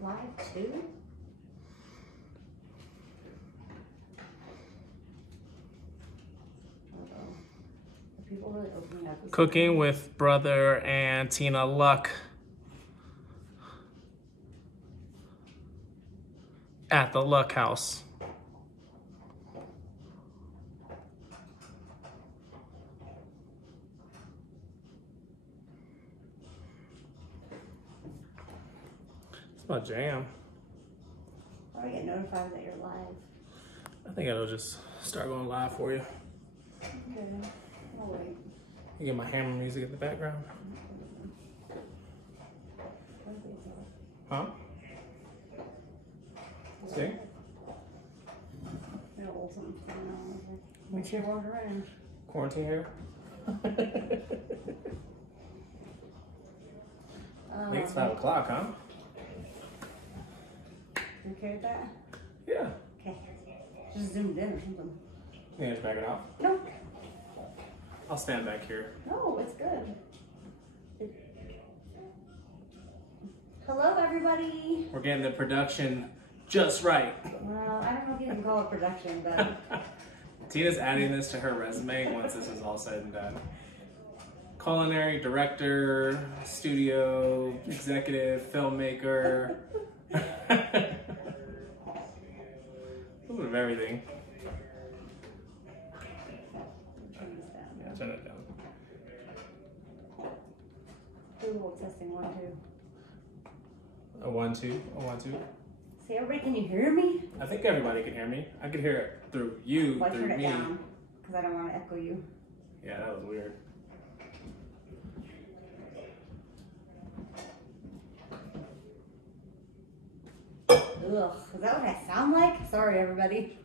Live too? People really opening up. Cooking with Brother and Tina Luck at the Luck House. It's my jam. How do I get notified that you're live? I think it'll just start going live for you. Okay. Oh, wait. You get my hammer music in the background. Huh? See? Make sure everyone's around. Quarantine here. I think it's 5 o'clock, huh? You okay with that? Yeah. Okay. Just zoomed in or something. You can just back it off. Nope. I'll stand back here. No, it's good. Hello, everybody. We're getting the production just right. Well, I don't know if you can call it production, but Tina's adding this to her resume once this is all said and done. Culinary director, studio executive, filmmaker. A little bit of everything. turn this down. Yeah, turn it down. Google testing 1, 2. A 1, 2, a 1, 2. See, everybody, can you hear me? I think everybody can hear me. I could hear it through you, Well, I through turned it me. down because I don't want to echo you. Yeah, that was weird. Ugh, is that what I sound like? Sorry, everybody.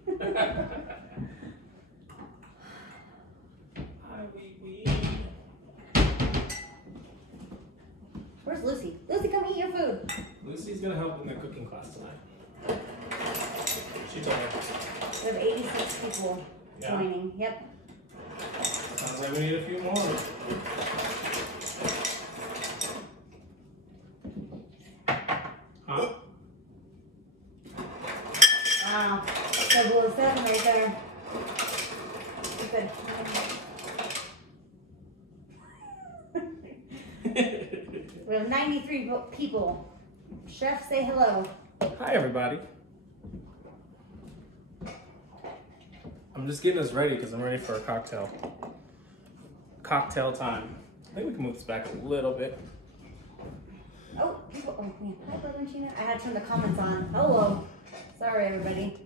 Where's Lucy? Lucy, come eat your food. Lucy's gonna help in the cooking class tonight. She told me. We have 86 people joining. Yep. Sounds like we need a few more. Huh? Wow. 007 right there. Good. We have 93 people. Chef, say hello. Hi, everybody. I'm just getting us ready because I'm ready for a cocktail. Cocktail time. I think we can move this back a little bit. Oh, people. Oh, man. Hi, Brother and Sheena. I had to turn the comments on. Hello. Sorry, everybody.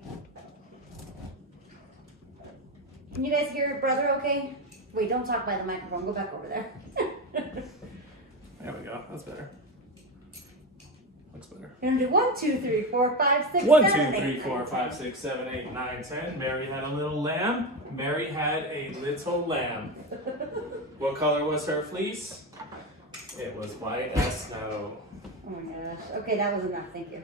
Can you guys hear Brother okay? Wait, don't talk by the microphone. Go back over there. There we go. That's better. Looks better. You're gonna do 1, 2, 3, 4, 5, 6, 1, 2, 7, 3, 8, 4, 5, 6, 7, 8, 9, 10. Mary had a little lamb. Mary had a little lamb. What color was her fleece? It was white as snow. Oh my gosh. Okay, that was enough. Thank you.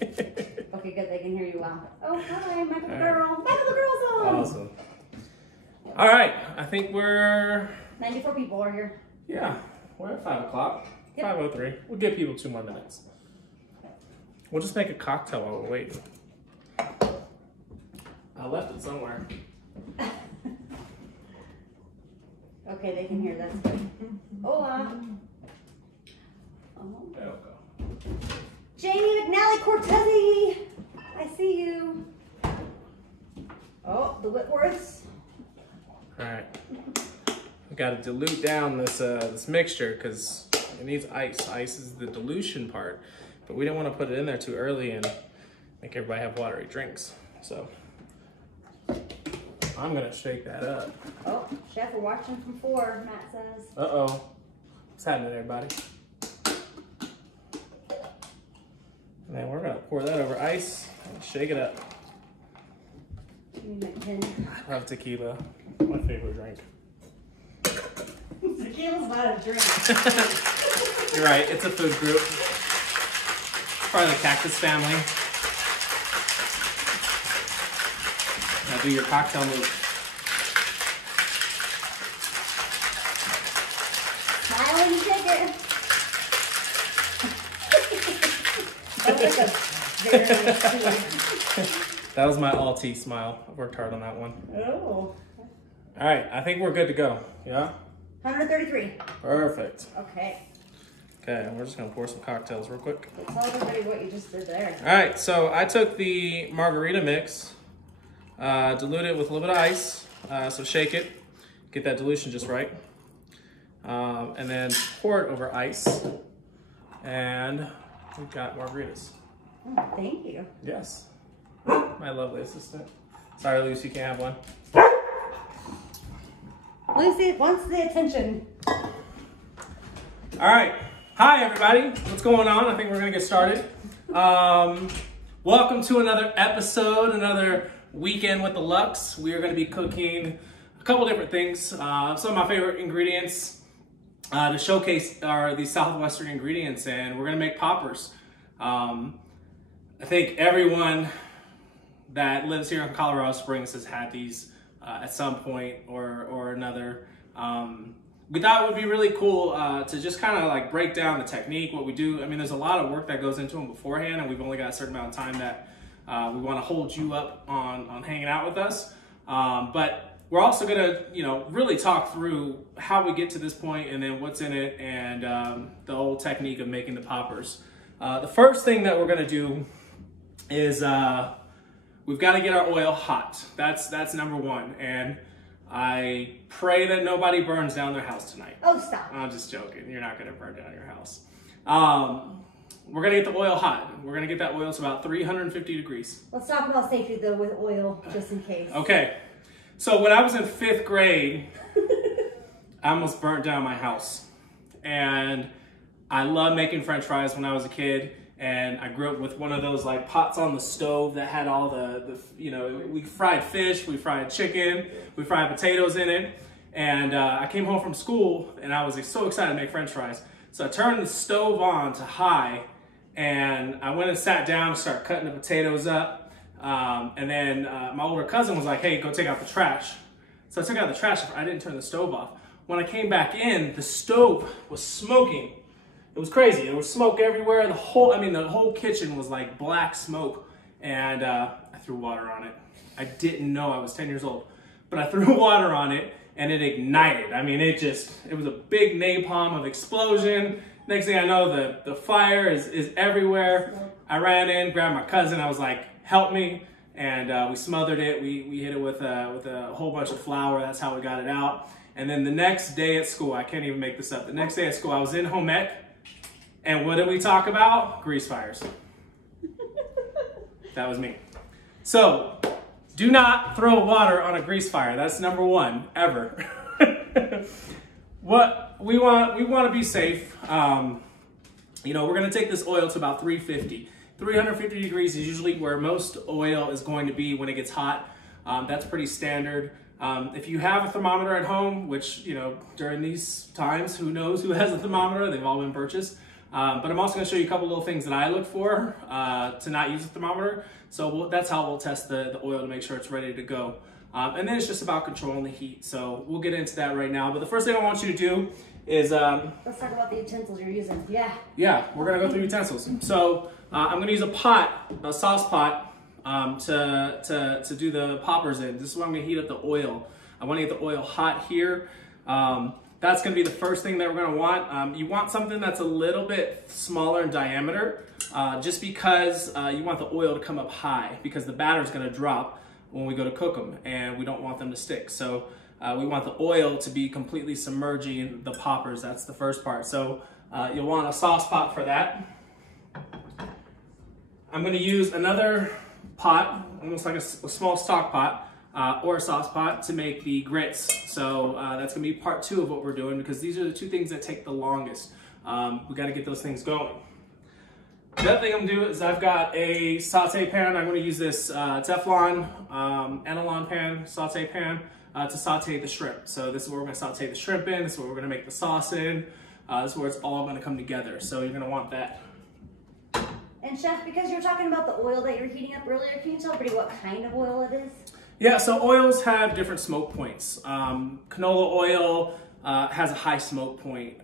Okay, good. They can hear you well. Oh, hi, Michael the Girl. Michael the Girl's on. Awesome. All right. I think we're... 94 people are here. Yeah. We're at 5 o'clock. Yep. 5:03. We'll give people 2 more minutes. We'll just make a cocktail while we're waiting. I left it somewhere. Okay, they can hear. That's good. Hola. Oh. There we go. Jamie McNally Cortezi. I see you. Oh, the Whitworths. All right. We got to dilute down this this mixture because it needs ice. Ice is the dilution part, but we don't want to put it in there too early and make everybody have watery drinks. So I'm gonna shake that up. Oh, Chef, we're watching from 4. Matt says. Uh-oh. What's happening, everybody? And then we're gonna pour that over ice and shake it up. Give me that pin. I love tequila. My favorite drink. Tequila's not a drink. You're right, it's a food group. Part of the cactus family. Now do your cocktail move. Smile when you take it. That was like a very nice That was my all-tea smile. I worked hard on that one. Oh. All right, I think we're good to go. Yeah? 133. Perfect. Okay. Okay, we're just gonna pour some cocktails real quick. Tell everybody what you just did there. All right, so I took the margarita mix, diluted it with a little bit of ice, so shake it, get that dilution just right, and then pour it over ice, and we've got margaritas. Oh, thank you. Yes, my lovely assistant. Sorry, Lucy, you can't have one. Lucy wants the attention. All right. Hi, everybody. What's going on? I think we're going to get started. Welcome to another episode, another weekend with the Lux. We are going to be cooking a couple different things. Some of my favorite ingredients to showcase are these Southwestern ingredients, and we're going to make poppers. I think everyone that lives here in Colorado Springs has had these at some point or another. We thought it would be really cool to just kind of like break down the technique, what we do. I mean, there's a lot of work that goes into them beforehand, and we've only got a certain amount of time that we want to hold you up on hanging out with us. But we're also gonna, really talk through how we get to this point and then what's in it and the whole technique of making the poppers. The first thing that we're gonna do is we've got to get our oil hot. That's number one. And I pray that nobody burns down their house tonight. Oh, stop. I'm just joking. You're not going to burn down your house. We're going to get the oil hot. We're going to get that oil to about 350 degrees. Let's talk about safety, though, with oil, just in case. Okay. So when I was in 5th grade, I almost burnt down my house. And I loved making French fries when I was a kid. And I grew up with one of those like pots on the stove that had all we fried fish, we fried chicken, we fried potatoes in it. And I came home from school and I was so excited to make French fries. So I turned the stove on to high and I went and sat down and started cutting the potatoes up. And then my older cousin was like, hey, go take out the trash. So I took out the trash. I didn't turn the stove off. When I came back in, the stove was smoking. It was crazy. There was smoke everywhere. The whole kitchen was like black smoke. And I threw water on it. I didn't know I was 10 years old, but I threw water on it and it ignited. I mean, it was a big napalm of explosion. Next thing I know, the fire is everywhere. I ran in, grabbed my cousin. I was like, help me. And we smothered it. We hit it with a whole bunch of flour. That's how we got it out. And then the next day at school, I can't even make this up. The next day at school, I was in home ec. And what did we talk about? Grease fires. That was me. So, do not throw water on a grease fire. That's number one, ever. What we want to be safe. We're going to take this oil to about 350. 350 degrees is usually where most oil is going to be when it gets hot. That's pretty standard. If you have a thermometer at home, which, during these times, who knows who has a thermometer? They've all been purchased. But I'm also going to show you a couple little things that I look for to not use a thermometer. So that's how we'll test the oil to make sure it's ready to go. And then it's just about controlling the heat. So we'll get into that right now. But the first thing I want you to do is... let's talk about the utensils you're using. Yeah. Yeah, we're going to go through utensils. So I'm going to use a sauce pot, to do the poppers in. This is where I'm going to heat up the oil. I want to get the oil hot here. That's going to be the first thing that we're going to want. You want something that's a little bit smaller in diameter, just because you want the oil to come up high, because the batter is going to drop when we go to cook them, and we don't want them to stick. So we want the oil to be completely submerging the poppers. That's the first part. So you'll want a sauce pot for that. I'm going to use another pot, almost like a small stock pot. Or a sauce pot to make the grits. So that's gonna be part 2 of what we're doing, because these are the 2 things that take the longest. We gotta get those things going. The other thing I'm gonna do is I've got a saute pan. I'm gonna use this Teflon Anilon pan, saute pan, to saute the shrimp. So this is where we're gonna saute the shrimp in. This is where we're gonna make the sauce in. This is where it's all gonna come together. So you're gonna want that. And Chef, because you're talking about the oil that you're heating up earlier, can you tell everybody what kind of oil it is? Yeah, so oils have different smoke points. Canola oil, has a high smoke point.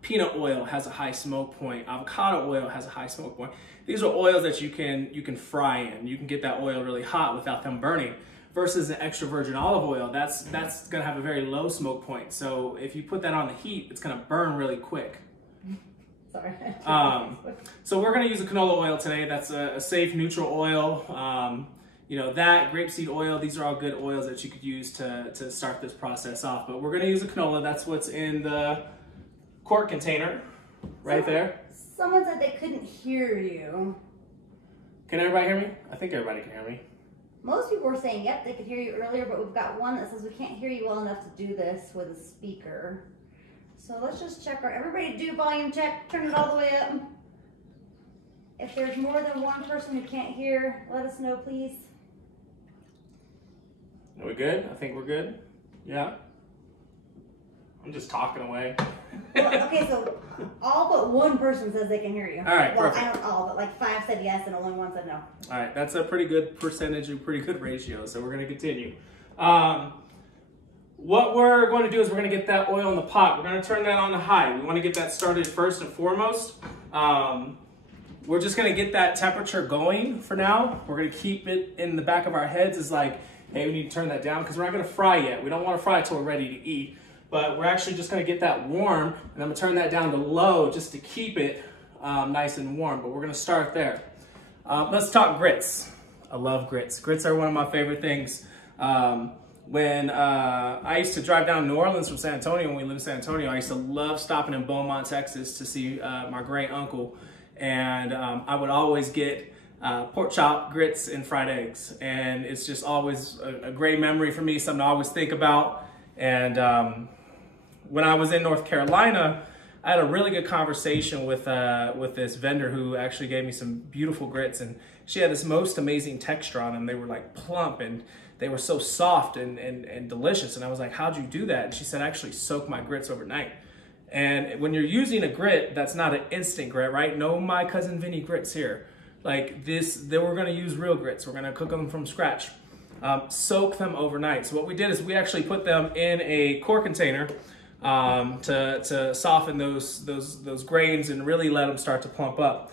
Peanut oil has a high smoke point. Avocado oil has a high smoke point. These are oils that you can fry in. You can get that oil really hot without them burning. Versus an extra virgin olive oil, that's gonna have a very low smoke point. So if you put that on the heat, it's gonna burn really quick. Sorry. So we're gonna use a canola oil today. That's a safe neutral oil. You know, that grapeseed oil, these are all good oils that you could use to start this process off. But we're gonna use a canola. That's what's in the quart container right there. Someone said they couldn't hear you. Can everybody hear me? I think everybody can hear me. Most people were saying, yep, they could hear you earlier, but we've got one that says we can't hear you well enough to do this with a speaker. So let's just check everybody do volume check, turn it all the way up. If there's more than one person who can't hear, let us know, please. Are we good? I think we're good. Yeah. I'm just talking away. Well, okay, so all but one person says they can hear you. All right, well, perfect. I don't all, but like 5 said yes and only 1 said no. All right, that's a pretty good percentage, a pretty good ratio, so we're gonna continue. What we're going to do is we're gonna get that oil in the pot. We're gonna turn that on to high. We wanna get that started first and foremost. We're just gonna get that temperature going for now. We're gonna keep it in the back of our heads as like, hey, we need to turn that down because we're not gonna fry yet. We don't wanna fry it till we're ready to eat. But we're actually just gonna get that warm, and I'm gonna turn that down to low just to keep it nice and warm, but we're gonna start there. Let's talk grits. I love grits. Grits are one of my favorite things. When I used to drive down to New Orleans from San Antonio, when we lived in San Antonio, I used to love stopping in Beaumont, Texas to see my great uncle. And I would always get pork chop, grits, and fried eggs. And it's just always a great memory for me, something I always think about. And when I was in North Carolina, I had a really good conversation with this vendor who actually gave me some beautiful grits, and she had this most amazing texture on them. They were like plump and they were so soft and delicious. And I was like, how'd you do that? And she said, I actually soak my grits overnight. And when you're using a grit, that's not an instant grit, right? No, my cousin Vinny grits here. Like this, then we're gonna use real grits. We're gonna cook them from scratch. Soak them overnight. So what we did is we actually put them in a quart container to soften those grains and really let them start to plump up.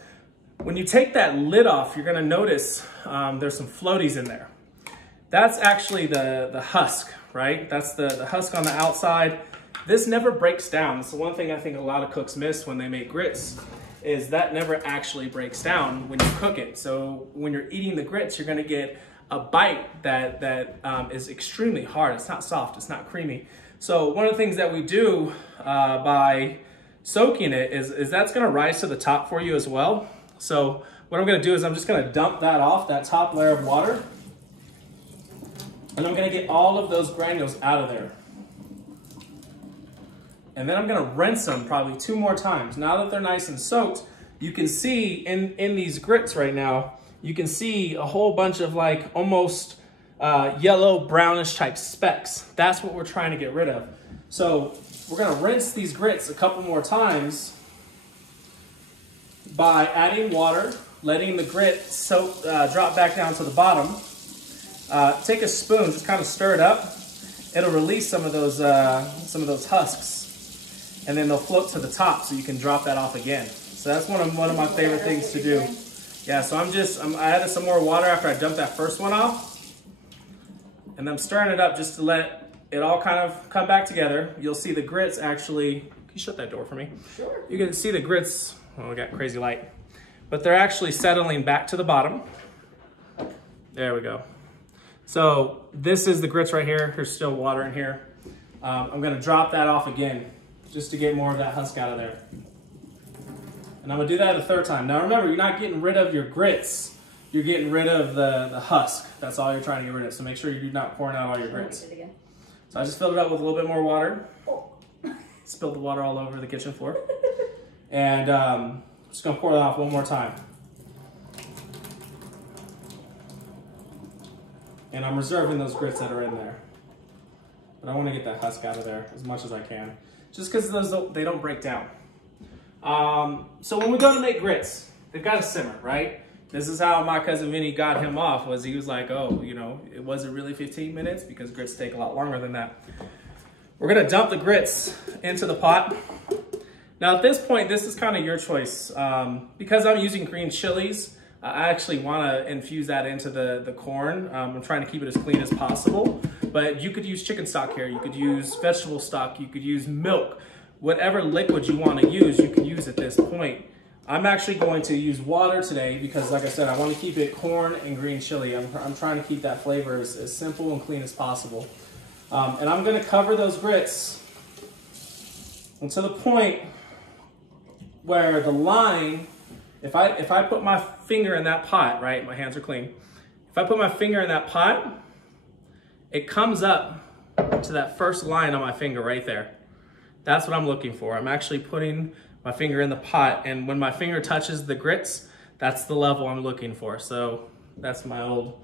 When you take that lid off, you're gonna notice there's some floaties in there. That's actually the husk, right? That's the husk on the outside. This never breaks down. It's the one thing I think a lot of cooks miss when they make grits, is that never actually breaks down when you cook it. So when you're eating the grits, you're gonna get a bite that is extremely hard. It's not soft, it's not creamy. So one of the things that we do by soaking it is that's gonna rise to the top for you as well. So what I'm gonna do is I'm just gonna dump that off, that top layer of water, and I'm gonna get all of those granules out of there. And then I'm gonna rinse them probably 2 more times. Now that they're nice and soaked, you can see in these grits right now, you can see a whole bunch of like almost yellow brownish type specks. That's what we're trying to get rid of. So we're gonna rinse these grits a couple more times by adding water, letting the grit soak, drop back down to the bottom. Take a spoon, just kind of stir it up. It'll release some of those husks, and then they'll float to the top so you can drop that off again. So that's one of my favorite things to do. Yeah, so I added some more water after I dumped that first one off. And I'm stirring it up just to let it all kind of come back together. You'll see the grits actually, can you shut that door for me? Sure. You can see the grits, oh, we got crazy light. But they're actually settling back to the bottom. There we go. So this is the grits right here. There's still water in here. I'm gonna drop that off again, just to get more of that husk out of there. And I'm gonna do that a 3rd time. Now remember, you're not getting rid of your grits, you're getting rid of the husk. That's all you're trying to get rid of. So make sure you're not pouring out all your grits. So I just filled it up with a little bit more water. Oh. Spilled the water all over the kitchen floor. And I'm just gonna pour that off one more time. And I'm reserving those grits that are in there. But I wanna get that husk out of there as much as I can. Just because they don't break down. So when we go to make grits, they've got to simmer, right? This is how my cousin Vinny got him off, was he was like, oh, you know, it wasn't really 15 minutes because grits take a lot longer than that. We're gonna dump the grits into the pot. Now at this point, this is kind of your choice. Because I'm using green chilies, I actually wanna infuse that into the corn. I'm trying to keep it as clean as possible, but you could use chicken stock here, you could use vegetable stock, you could use milk. Whatever liquid you wanna use, you can use at this point. I'm actually going to use water today because, like I said, I want to keep it corn and green chili. I'm trying to keep that flavor as simple and clean as possible. And I'm going to cover those grits until the point where the line, if I put my finger in that pot, right, my hands are clean. If I put my finger in that pot, it comes up to that first line on my finger right there. That's what I'm looking for. I'm actually putting my finger in the pot, and when my finger touches the grits, that's the level I'm looking for. So that's my old,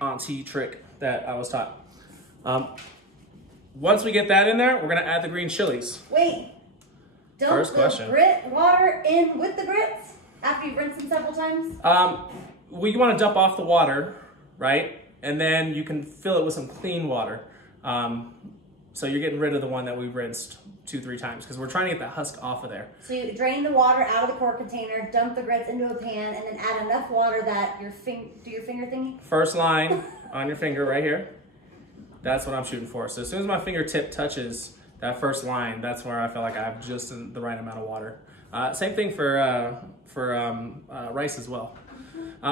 auntie trick that I was taught. Once we get that in there, we're gonna add the green chilies. Wait, dump the grit water in with the grits after you've rinsed them several times? We wanna dump off the water, right? And then you can fill it with some clean water. So you're getting rid of the one that we rinsed 2-3 times because we're trying to get that husk off of there. So you drain the water out of the quart container, dump the grits into a pan, and then add enough water that do your finger thingy? First line on your finger right here. That's what I'm shooting for. So as soon as my fingertip touches that first line, that's where I feel like I have just the right amount of water. Same thing for rice as well.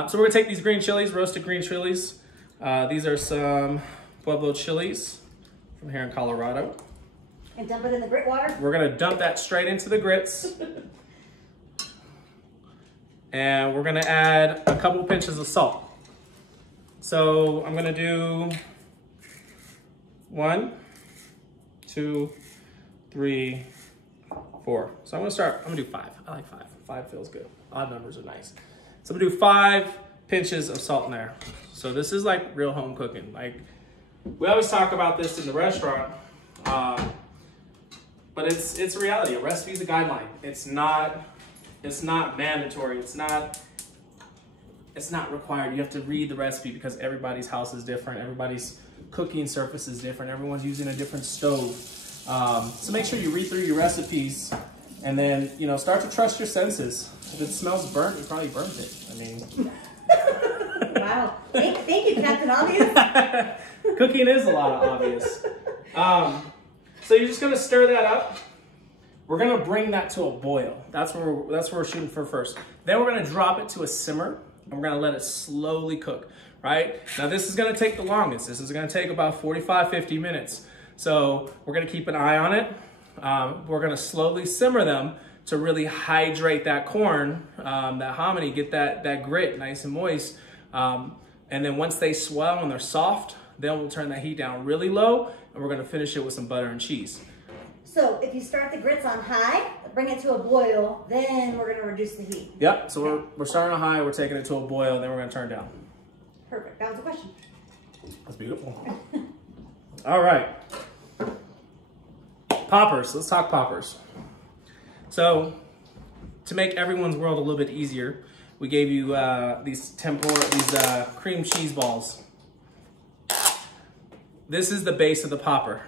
So we're gonna take these green chilies, roasted green chilies. These are some Pueblo chilies from here in Colorado. And dump it in the grit water? We're gonna dump that straight into the grits. And we're gonna add a couple pinches of salt. So I'm gonna do 1, 2, 3, 4. So I'm gonna do 5. I like 5. 5 feels good. Odd numbers are nice. So I'm gonna do 5 pinches of salt in there. So this is like real home cooking. Like, we always talk about this in the restaurant, but it's reality. A recipe is a guideline. It's not mandatory. It's not required. You have to read the recipe because everybody's house is different. Everybody's cooking surface is different. Everyone's using a different stove. So make sure you read through your recipes and then, start to trust your senses. If it smells burnt, you probably burnt it. I mean. Wow. Thank you, Captain Obvious. Cooking is a lot of obvious. So you're just gonna stir that up. We're gonna bring that to a boil. That's where we're shooting for first. Then we're gonna drop it to a simmer and we're gonna let it slowly cook, right? Now this is gonna take the longest. This is gonna take about 45, 50 minutes. So we're gonna keep an eye on it. We're gonna slowly simmer them to really hydrate that corn, that hominy, get that grit nice and moist. And then once they swell and they're soft, then we'll turn that heat down really low and we're gonna finish it with some butter and cheese. So if you start the grits on high, bring it to a boil, then we're gonna reduce the heat. Yep, so we're starting on high, we're taking it to a boil, and then we're gonna turn down. Perfect, that was the question. That's beautiful. All right. Poppers, let's talk poppers. So to make everyone's world a little bit easier, we gave you these cream cheese balls. This is the base of the popper.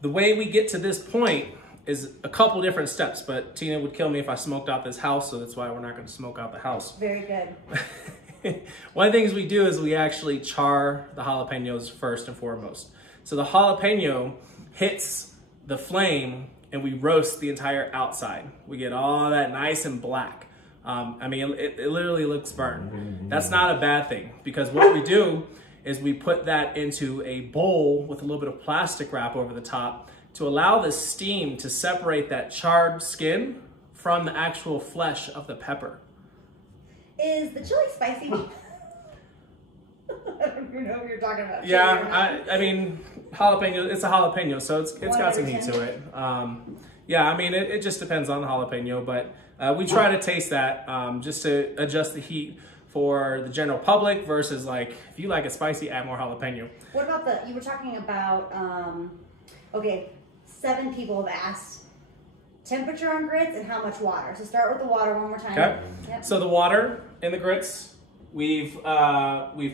The way we get to this point is a couple different steps, but Tina would kill me if I smoked out this house, so that's why we're not gonna smoke out the house. Very good. One of the things we do is we actually char the jalapenos first and foremost. So the jalapeno hits the flame and we roast the entire outside. We get all that nice and black. I mean, it literally looks burnt. That's not a bad thing because what we do is we put that into a bowl with a little bit of plastic wrap over the top to allow the steam to separate that charred skin from the actual flesh of the pepper. Is the chili spicy? I don't even know what you're talking about. Yeah, I mean, jalapeno, it's a jalapeno, so it's got some heat to it. Yeah, I mean, it just depends on the jalapeno, but we try to taste that just to adjust the heat for the general public versus like, if you like it spicy, add more jalapeno. What about you were talking about, okay, 7 people have asked temperature on grits and how much water. So start with the water one more time. Okay. Yep. So the water in the grits We've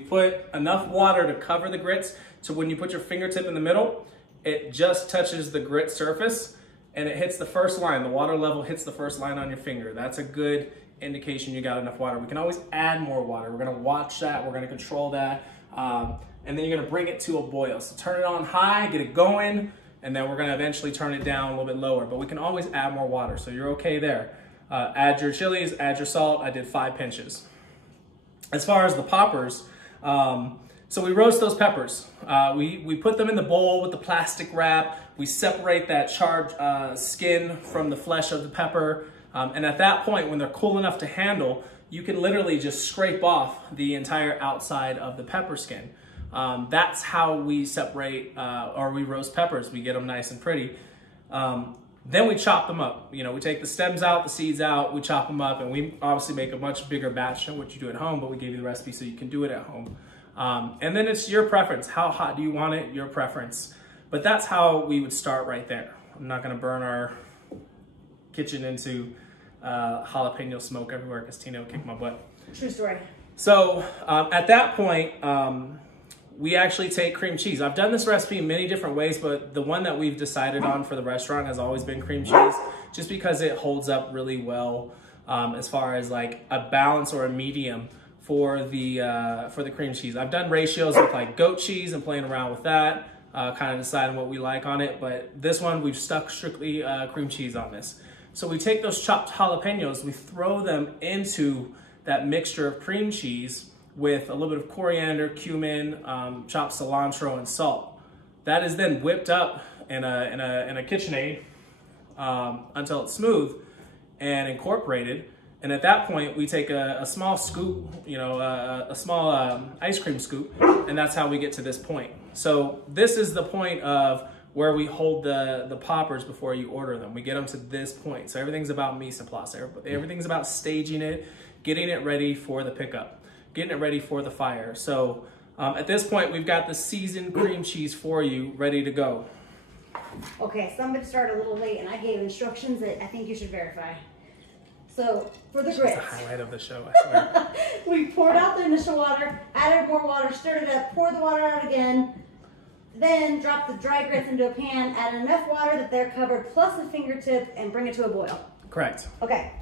put enough water to cover the grits, so when you put your fingertip in the middle, it just touches the grit surface and it hits the first line. The water level hits the first line on your finger. That's a good indication you got enough water. We can always add more water. We're gonna watch that, we're gonna control that, and then you're gonna bring it to a boil. So turn it on high, get it going, and then we're gonna eventually turn it down a little bit lower, but we can always add more water, so you're okay there. Add your chilies, add your salt. I did 5 pinches. As far as the poppers, so we roast those peppers. We put them in the bowl with the plastic wrap. We separate that charred skin from the flesh of the pepper. And at that point, when they're cool enough to handle, you can literally just scrape off the entire outside of the pepper skin. That's how we separate or we roast peppers. We get them nice and pretty. Then we chop them up. You know, we take the stems out, the seeds out, we chop them up, and we obviously make a much bigger batch than what you do at home, but we gave you the recipe so you can do it at home. And then it's your preference. How hot do you want it? Your preference. But that's how we would start right there. I'm not gonna burn our kitchen into jalapeno smoke everywhere because Tina will kick my butt. True story. So at that point, we actually take cream cheese. I've done this recipe in many different ways, but the one that we've decided on for the restaurant has always been cream cheese, just because it holds up really well as far as like a balance or a medium for the cream cheese. I've done ratios with like goat cheese and playing around with that, kind of deciding what we like on it, but this one we've stuck strictly cream cheese on this. So we take those chopped jalapenos, we throw them into that mixture of cream cheese with a little bit of coriander, cumin, chopped cilantro, and salt. That is then whipped up in a KitchenAid until it's smooth and incorporated. And at that point, we take a small scoop, you know, a small ice cream scoop, and that's how we get to this point. So this is the point of where we hold the poppers before you order them. We get them to this point. So everything's about mise en place. Everything's about staging it, getting it ready for the pickup, getting it ready for the fire. So at this point, we've got the seasoned cream cheese for you ready to go. Okay, somebody started a little late and I gave instructions that I think you should verify. So for the grits. It's the highlight of the show, I swear. We poured out the initial water, added more water, stirred it up, poured the water out again, then drop the dry grits into a pan, add enough water that they're covered plus a fingertip and bring it to a boil. Correct. Okay.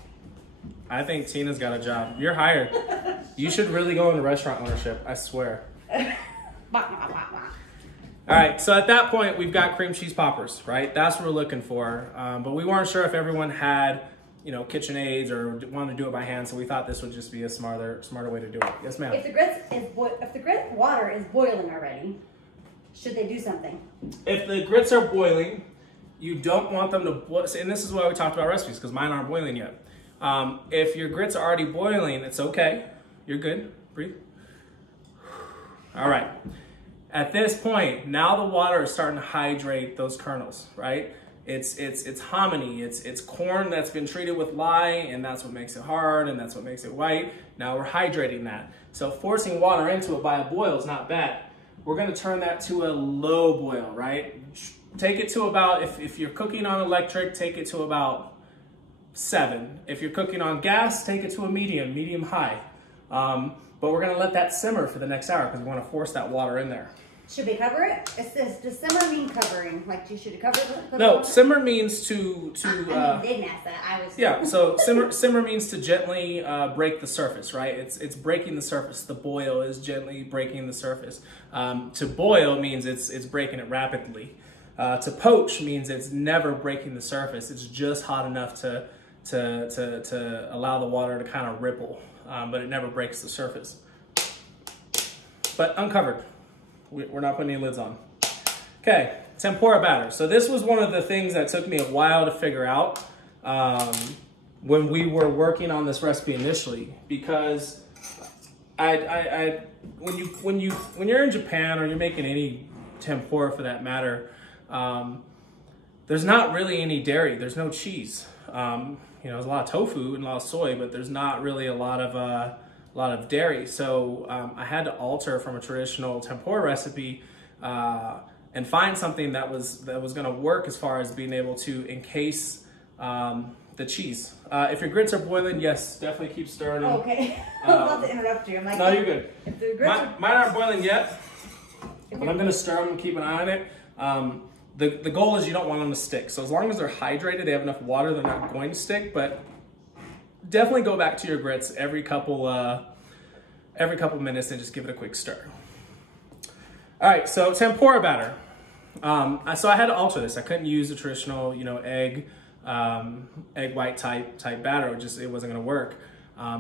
I think Tina's got a job. You're hired. You should really go into restaurant ownership, I swear. All right, so at that point, we've got cream cheese poppers, right? That's what we're looking for. But we weren't sure if everyone had, you know, KitchenAids or wanted to do it by hand, so we thought this would just be a smarter way to do it. Yes, ma'am. If the grit water is boiling already, should they do something? If the grits are boiling, you don't want them to boil, and this is why we talked about recipes, because mine aren't boiling yet. If your grits are already boiling, it's okay. You're good. Breathe. All right. At this point, now the water is starting to hydrate those kernels, right? It's hominy, it's corn that's been treated with lye, and that's what makes it hard, and that's what makes it white. Now we're hydrating that. So forcing water into it by a boil is not bad. We're gonna turn that to a low boil, right? Take it to about, if you're cooking on electric, take it to about 7. If you're cooking on gas, take it to a medium high. But we're gonna let that simmer for the next hour because we wanna force that water in there. Should we cover it? Does simmer mean covering? Like you should cover it? No, simmer means to I didn't ask that. Yeah, so simmer means to gently break the surface, right? It's breaking the surface. The boil is gently breaking the surface. To boil means it's breaking it rapidly. To poach means it's never breaking the surface. It's just hot enough to allow the water to kind of ripple, but it never breaks the surface. But uncovered. We're not putting any lids on. Okay, tempura batter. So this was one of the things that took me a while to figure out when we were working on this recipe initially, because when you're in Japan or you're making any tempura for that matter, there's not really any dairy. There's no cheese. You know, there's a lot of tofu and a lot of soy, but there's not really a lot of dairy. So I had to alter from a traditional tempura recipe and find something that was going to work as far as being able to encase the the cheese. If your grits are boiling, yes, definitely keep stirring them. Okay. I was about to interrupt you. I'm like, No, you're good. If the grits Mine aren't boiling yet, but I'm gonna stir them and keep an eye on it. The goal is you don't want them to stick. So as long as they're hydrated, they have enough water, they're not going to stick, but definitely go back to your grits every couple minutes and just give it a quick stir. All right, so tempura batter. So I had to alter this. I couldn't use the traditional, egg white type batter. It wasn't gonna work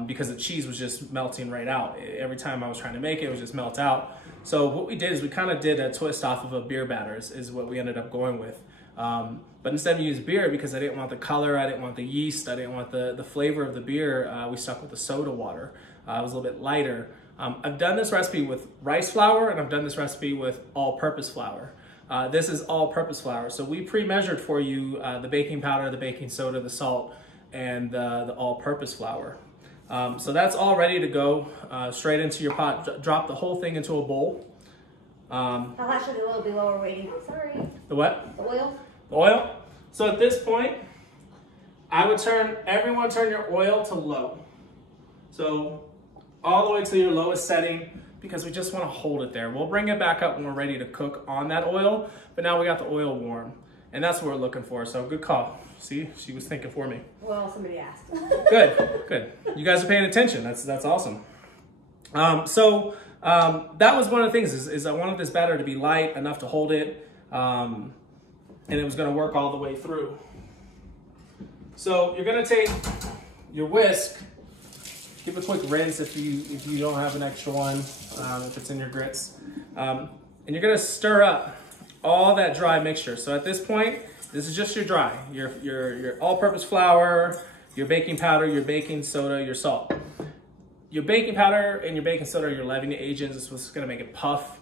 because the cheese was just melting right out. Every time I was trying to make it, it would just melt out. So what we did is we kind of did a twist off of a beer batter is what we ended up going with. But instead of using beer, because I didn't want the color, I didn't want the yeast, I didn't want the flavor of the beer, we stuck with the soda water. It was a little bit lighter. I've done this recipe with rice flour, and I've done this recipe with all-purpose flour. This is all-purpose flour. So we pre-measured for you the baking powder, the baking soda, the salt, and the all-purpose flour. So that's all ready to go straight into your pot. Drop the whole thing into a bowl. How hot should the oil be while we're waiting? Sorry. The what? The oil? The oil. So at this point, I would everyone turn your oil to low. So all the way to your lowest setting, because we just want to hold it there. We'll bring it back up when we're ready to cook on that oil, but now we got the oil warm, and that's what we're looking for. So good call. See, she was thinking for me. Well, somebody asked. Good. You guys are paying attention. That's awesome. That was one of the things is I wanted this batter to be light enough to hold it, and it was going to work all the way through. So you're going to take your whisk, give a quick rinse if you don't have an extra one, if it's in your grits, and you're going to stir up all that dry mixture. So at this point, this is just your dry, your all-purpose flour, your baking powder, your baking soda, your salt. Your baking powder and your baking soda are your leavening agents. This is what's going to make it puff.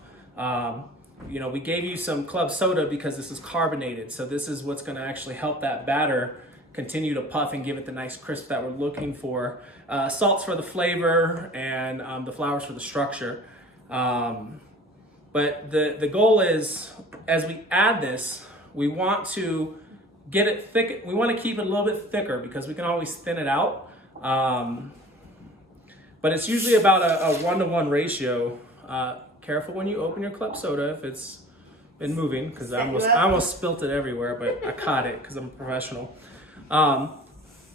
We gave you some club soda because this is carbonated. So this is what's going to actually help that batter continue to puff and give it the nice crisp that we're looking for. Salt's for the flavor, and the flour's for the structure. But the goal is, as we add this, we want to get it thick. We want to keep it a little bit thicker because we can always thin it out. But it's usually about a 1-to-1 ratio. Careful when you open your club soda if it's been moving, because I almost spilt it everywhere, but I caught it because I'm a professional.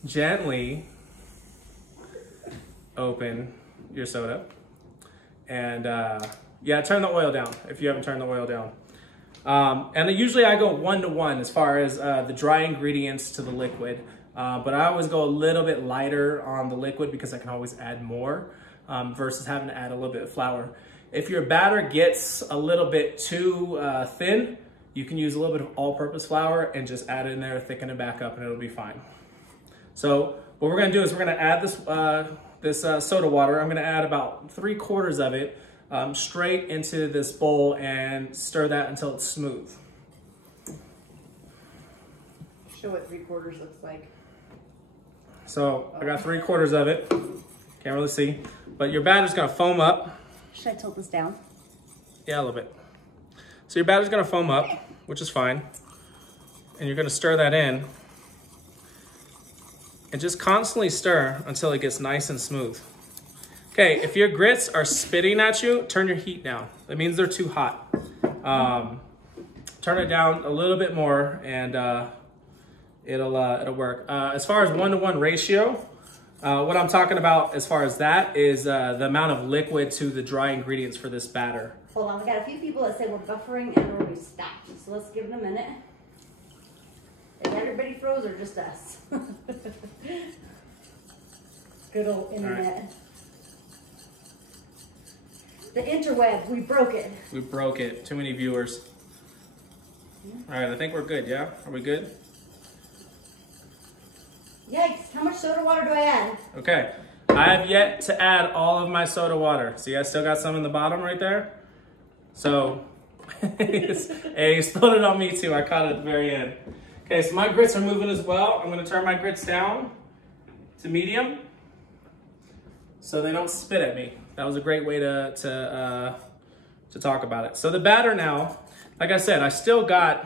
Gently open your soda, and turn the oil down if you haven't turned the oil down. And usually I go 1-to-1 as far as the dry ingredients to the liquid. But I always go a little bit lighter on the liquid because I can always add more versus having to add a little bit of flour. If your batter gets a little bit too thin, you can use a little bit of all-purpose flour and just add it in there, thicken it back up, and it'll be fine. So what we're gonna do is we're gonna add this soda water. I'm gonna add about 3/4 of it straight into this bowl and stir that until it's smooth. Show what 3/4 looks like. So I got 3/4 of it. Can't really see, but your batter's gonna foam up. Should I tilt this down? Yeah, a little bit. So your batter's gonna foam up, which is fine. And you're gonna stir that in. And just constantly stir until it gets nice and smooth. Okay, if your grits are spitting at you, turn your heat down. That means they're too hot. Turn it down a little bit more, and it'll work. As far as 1-to-1 ratio, what I'm talking about as far as that is the amount of liquid to the dry ingredients for this batter. Hold on, we got a few people that say we're buffering and we're stopped. So let's give it a minute. Is everybody froze or just us? Good old internet. Right. The interweb, we broke it. We broke it. Too many viewers. All right, I think we're good, yeah? Are we good? Yikes, how much soda water do I add? Okay, I have yet to add all of my soda water. See, I still got some in the bottom right there. So, hey, you spilled it on me too. I caught it at the very end. Okay, so my grits are moving as well. I'm gonna turn my grits down to medium so they don't spit at me. That was a great way to talk about it. So the batter now, like I said, I still got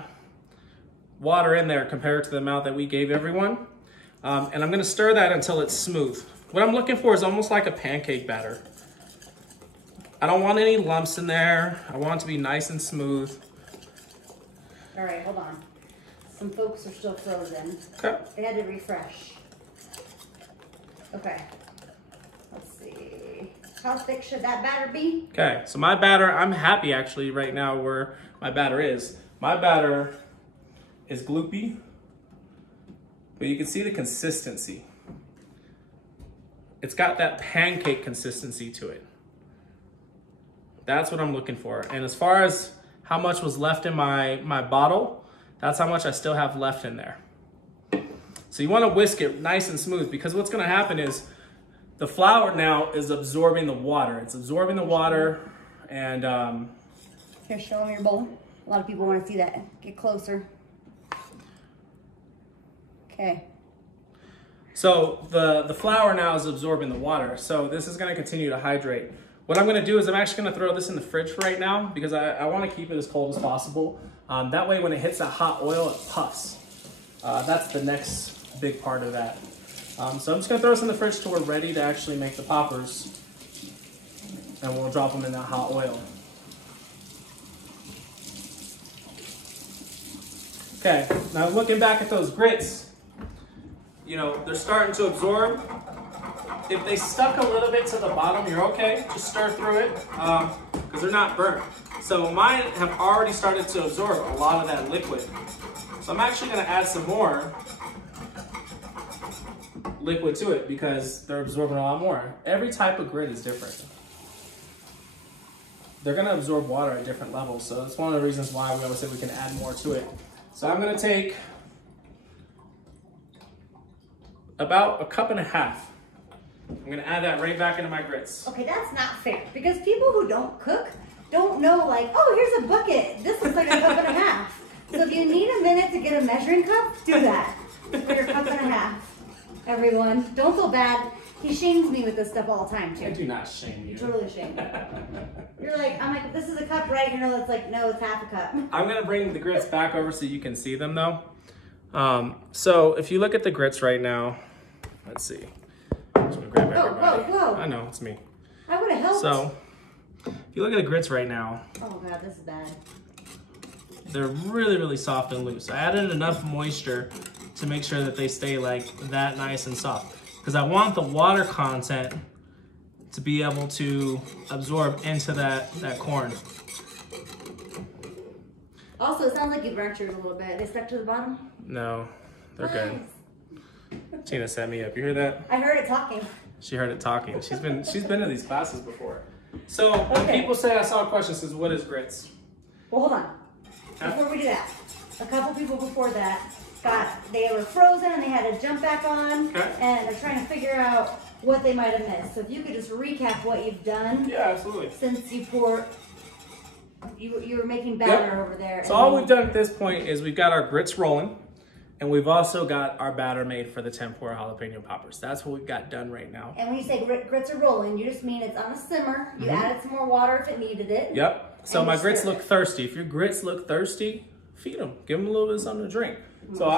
water in there compared to the amount that we gave everyone. And I'm gonna stir that until it's smooth. What I'm looking for is almost like a pancake batter. I don't want any lumps in there. I want it to be nice and smooth. All right, hold on. Some folks are still frozen. Okay. They had to refresh. Okay. Let's see. How thick should that batter be? Okay, so my batter, I'm happy actually right now where my batter is. My batter is gloopy, but you can see the consistency. It's got that pancake consistency to it. That's what I'm looking for. And as far as how much was left in my bottle, that's how much I still have left in there. So you want to whisk it nice and smooth, because what's going to happen is the flour now is absorbing the water. It's absorbing the water, and Here, show them your bowl. A lot of people want to see that. Get closer. Okay. so the flour now is absorbing the water. So this is going to continue to hydrate. What I'm going to do is I'm actually going to throw this in the fridge right now, because I want to keep it as cold as possible. That way when it hits that hot oil, it puffs. That's the next big part of that. So I'm just going to throw this in the fridge till we're ready to actually make the poppers. And we'll drop them in that hot oil. Okay, now looking back at those grits, you know, they're starting to absorb. If they stuck a little bit to the bottom, you're okay. Just stir through it, because they're not burnt. So mine have already started to absorb a lot of that liquid. So I'm actually going to add some more liquid to it, because they're absorbing a lot more. Every type of grit is different. They're going to absorb water at different levels. So that's one of the reasons why we always say we can add more to it. So I'm going to take about 1.5 cups. I'm going to add that right back into my grits. Okay, that's not fair, because people who don't cook don't know, like, oh, here's a bucket. This looks like 1.5 cups. So if you need a minute to get a measuring cup, do that for your 1.5 cups. Everyone, don't feel bad. He shames me with this stuff all the time, too. I do not shame you. Totally shame. You're like, I'm like, this is a cup, right? You know, it's like, no, it's half a cup. I'm going to bring the grits back over so you can see them, though. So if you look at the grits right now, let's see. I'm just gonna grab everybody. Whoa. I know, it's me. I would have helped. So, if you look at the grits right now, oh God, this is bad. they're really, really soft and loose. I added enough moisture to make sure that they stay like that nice and soft, because I want the water content to be able to absorb into that corn. Also, it sounds like you burnt yours a little bit. They stuck to the bottom? No, they're good. Tina set me up. You hear that? I heard it talking. She heard it talking. She's been to these classes before. So when people say, I saw a question says, what is grits? Well, hold on. Before we do that, a couple people before that they were frozen and they had to jump back on, Okay. and they're trying to figure out what they might have missed. So if you could just recap what you've done. Yeah, absolutely. Since you were making batter over there. So all we've done at this point is we've got our grits rolling, and we've also got our batter made for the tempura jalapeno poppers. That's what we've got done right now. And when you say grits are rolling, you just mean it's on a simmer. You added some more water if it needed it. Yep. So my grits look thirsty. If your grits look thirsty, feed them. Give them a little bit of something to drink. So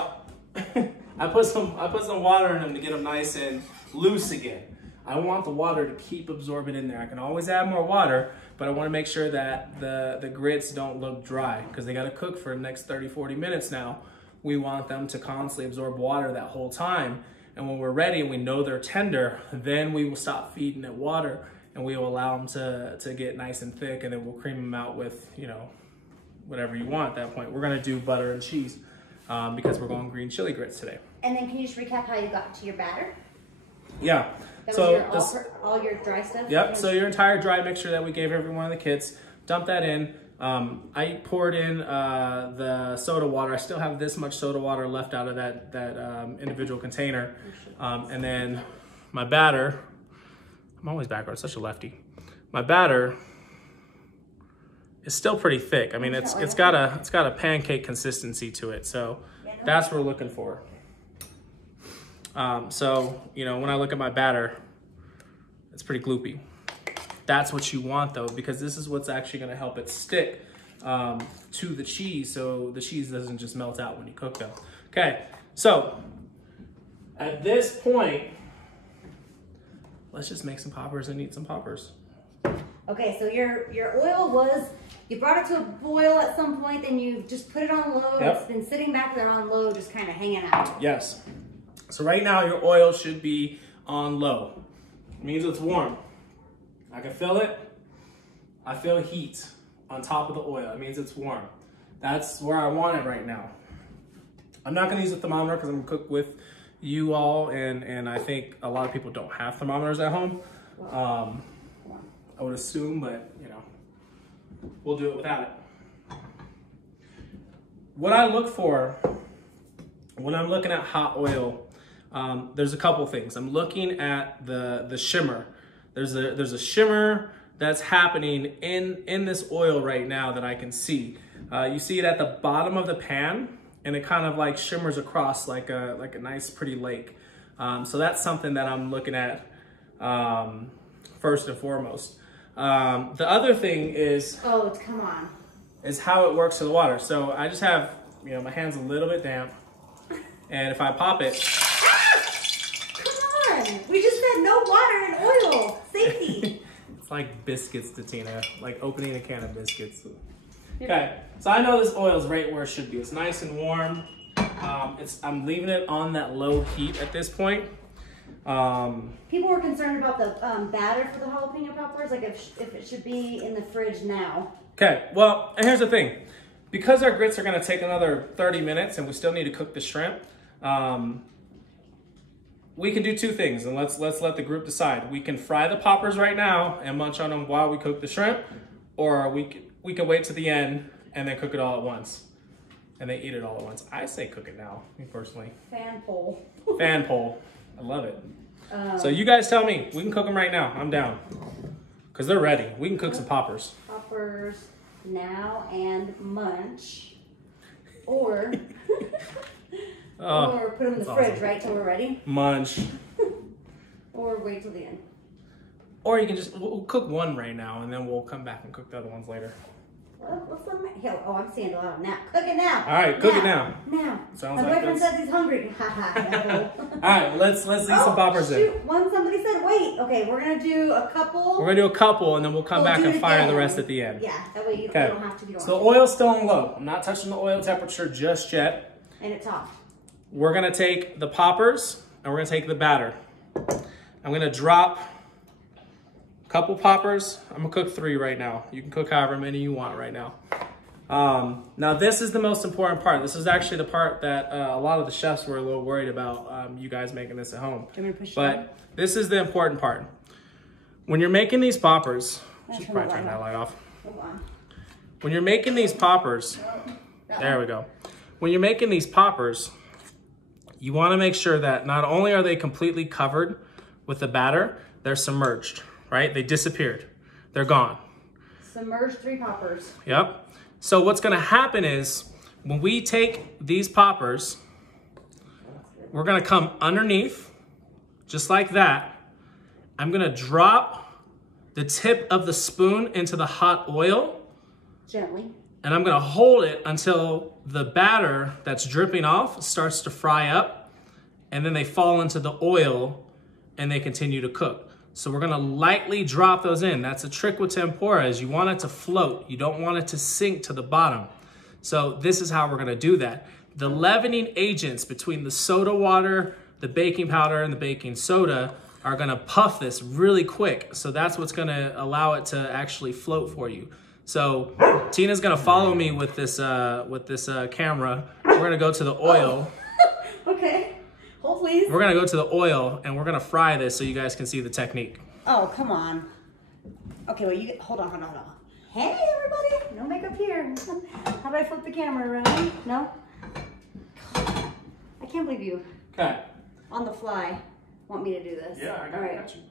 I put some water in them to get them nice and loose again. I want the water to keep absorbing in there. I can always add more water, but I want to make sure that the grits don't look dry, because they got to cook for the next 30, 40 minutes now. We want them to constantly absorb water that whole time. And when we're ready and we know they're tender, then we will stop feeding it water, and we will allow them to get nice and thick, and then we'll cream them out with, you know, whatever you want at that point. We're gonna do butter and cheese because we're going green chili grits today. And then can you just recap how you got to your batter? Yeah. That so was all your dry stuff? Yep, so your entire dry mixture that we gave every one of the kids, dump that in. I poured in the soda water. I still have this much soda water left out of that individual container. And then my batter, I'm always backwards, such a lefty. My batter is still pretty thick. I mean, it's got a pancake consistency to it. So that's what we're looking for. So, you know, when I look at my batter, it's pretty gloopy. That's what you want though, because this is what's actually gonna help it stick to the cheese, so the cheese doesn't just melt out when you cook them. Okay, so At this point, let's just make some poppers and eat some poppers. Okay, so your oil was, you brought it to a boil at some point, then you just put it on low. Yep. It's been sitting back there on low, just kind of hanging out. Yes. So right now your oil should be on low. It means it's warm. I can feel it. I feel heat on top of the oil. It means it's warm. That's where I want it right now. I'm not gonna use a thermometer because I'm gonna cook with you all, and I think a lot of people don't have thermometers at home. I would assume, but you know, we'll do it without it. What I look for when I'm looking at hot oil, there's a couple things. I'm looking at the shimmer. There's a shimmer that's happening in this oil right now that I can see. You see it at the bottom of the pan, and it kind of like shimmers across like a nice pretty lake. So that's something that I'm looking at first and foremost. The other thing is, come on, is how it works to the water. So I just have, you know, my hand's a little bit damp, and if I pop it, come on, we just said no water and oil, safety. It's like biscuits to Tina, like opening a can of biscuits. Okay, so I know this oil is right where it should be. It's nice and warm. I'm leaving it on that low heat at this point. People were concerned about the batter for the jalapeno poppers, like if it should be in the fridge now. Okay, well, and here's the thing. Because our grits are gonna take another 30 minutes and we still need to cook the shrimp, we can do two things, and let's let the group decide. We can fry the poppers right now and munch on them while we cook the shrimp, or we can wait to the end and then cook it all at once. And then eat it all at once. I say cook it now, me personally. Fan poll. Fan poll. I love it. So you guys tell me. We can cook them right now. I'm down. Because they're ready. We can cook some poppers. Poppers now and munch. Or, or put them in the fridge, awesome. Right, till we're ready? Munch. Or wait till the end. Or you can just, we'll cook one right now and then we'll come back and cook the other ones later. What's the oh, I'm seeing a lot of now. Cook it now. All right, cook it now. Now. Sounds My like boyfriend says he's hungry. All right, let's eat some poppers in. Somebody said wait. Okay, we're gonna do a couple. We're gonna do a couple, and then we'll come back and fire the rest at the end. Yeah, that way you don't have to. So the oil's still on low. I'm not touching the oil temperature just yet. And it's hot. We're gonna take the poppers and we're gonna take the batter. I'm gonna drop couple poppers. I'm gonna cook 3 right now. You can cook however many you want right now. Now this is the most important part. This is actually the part that a lot of the chefs were a little worried about you guys making this at home. But this is the important part. When you're making these poppers, I should probably turn that light off. When you're making these poppers, there we go. When you're making these poppers, you wanna make sure that not only are they completely covered with the batter, they're submerged. Right? They disappeared. They're gone. Submerged 3 poppers. Yep. So what's going to happen is when we take these poppers, we're going to come underneath, just like that. I'm going to drop the tip of the spoon into the hot oil. Gently. And I'm going to hold it until the batter that's dripping off starts to fry up. And then they fall into the oil and they continue to cook. So we're gonna lightly drop those in. That's a trick with tempura, is you want it to float. You don't want it to sink to the bottom. So this is how we're gonna do that. The leavening agents between the soda water, the baking powder, and the baking soda are gonna puff this really quick. So that's what's gonna allow it to actually float for you. So Tina's gonna follow me with this camera. We're gonna go to the oil. Oh. Okay. Hold please. We're gonna go to the oil and we're gonna fry this so you guys can see the technique. Oh, come on. Okay, well, hold on. Hey, everybody, no makeup here. How do I flip the camera around? No? I can't believe you. Okay. On the fly, want me to do this. Yeah, I got you.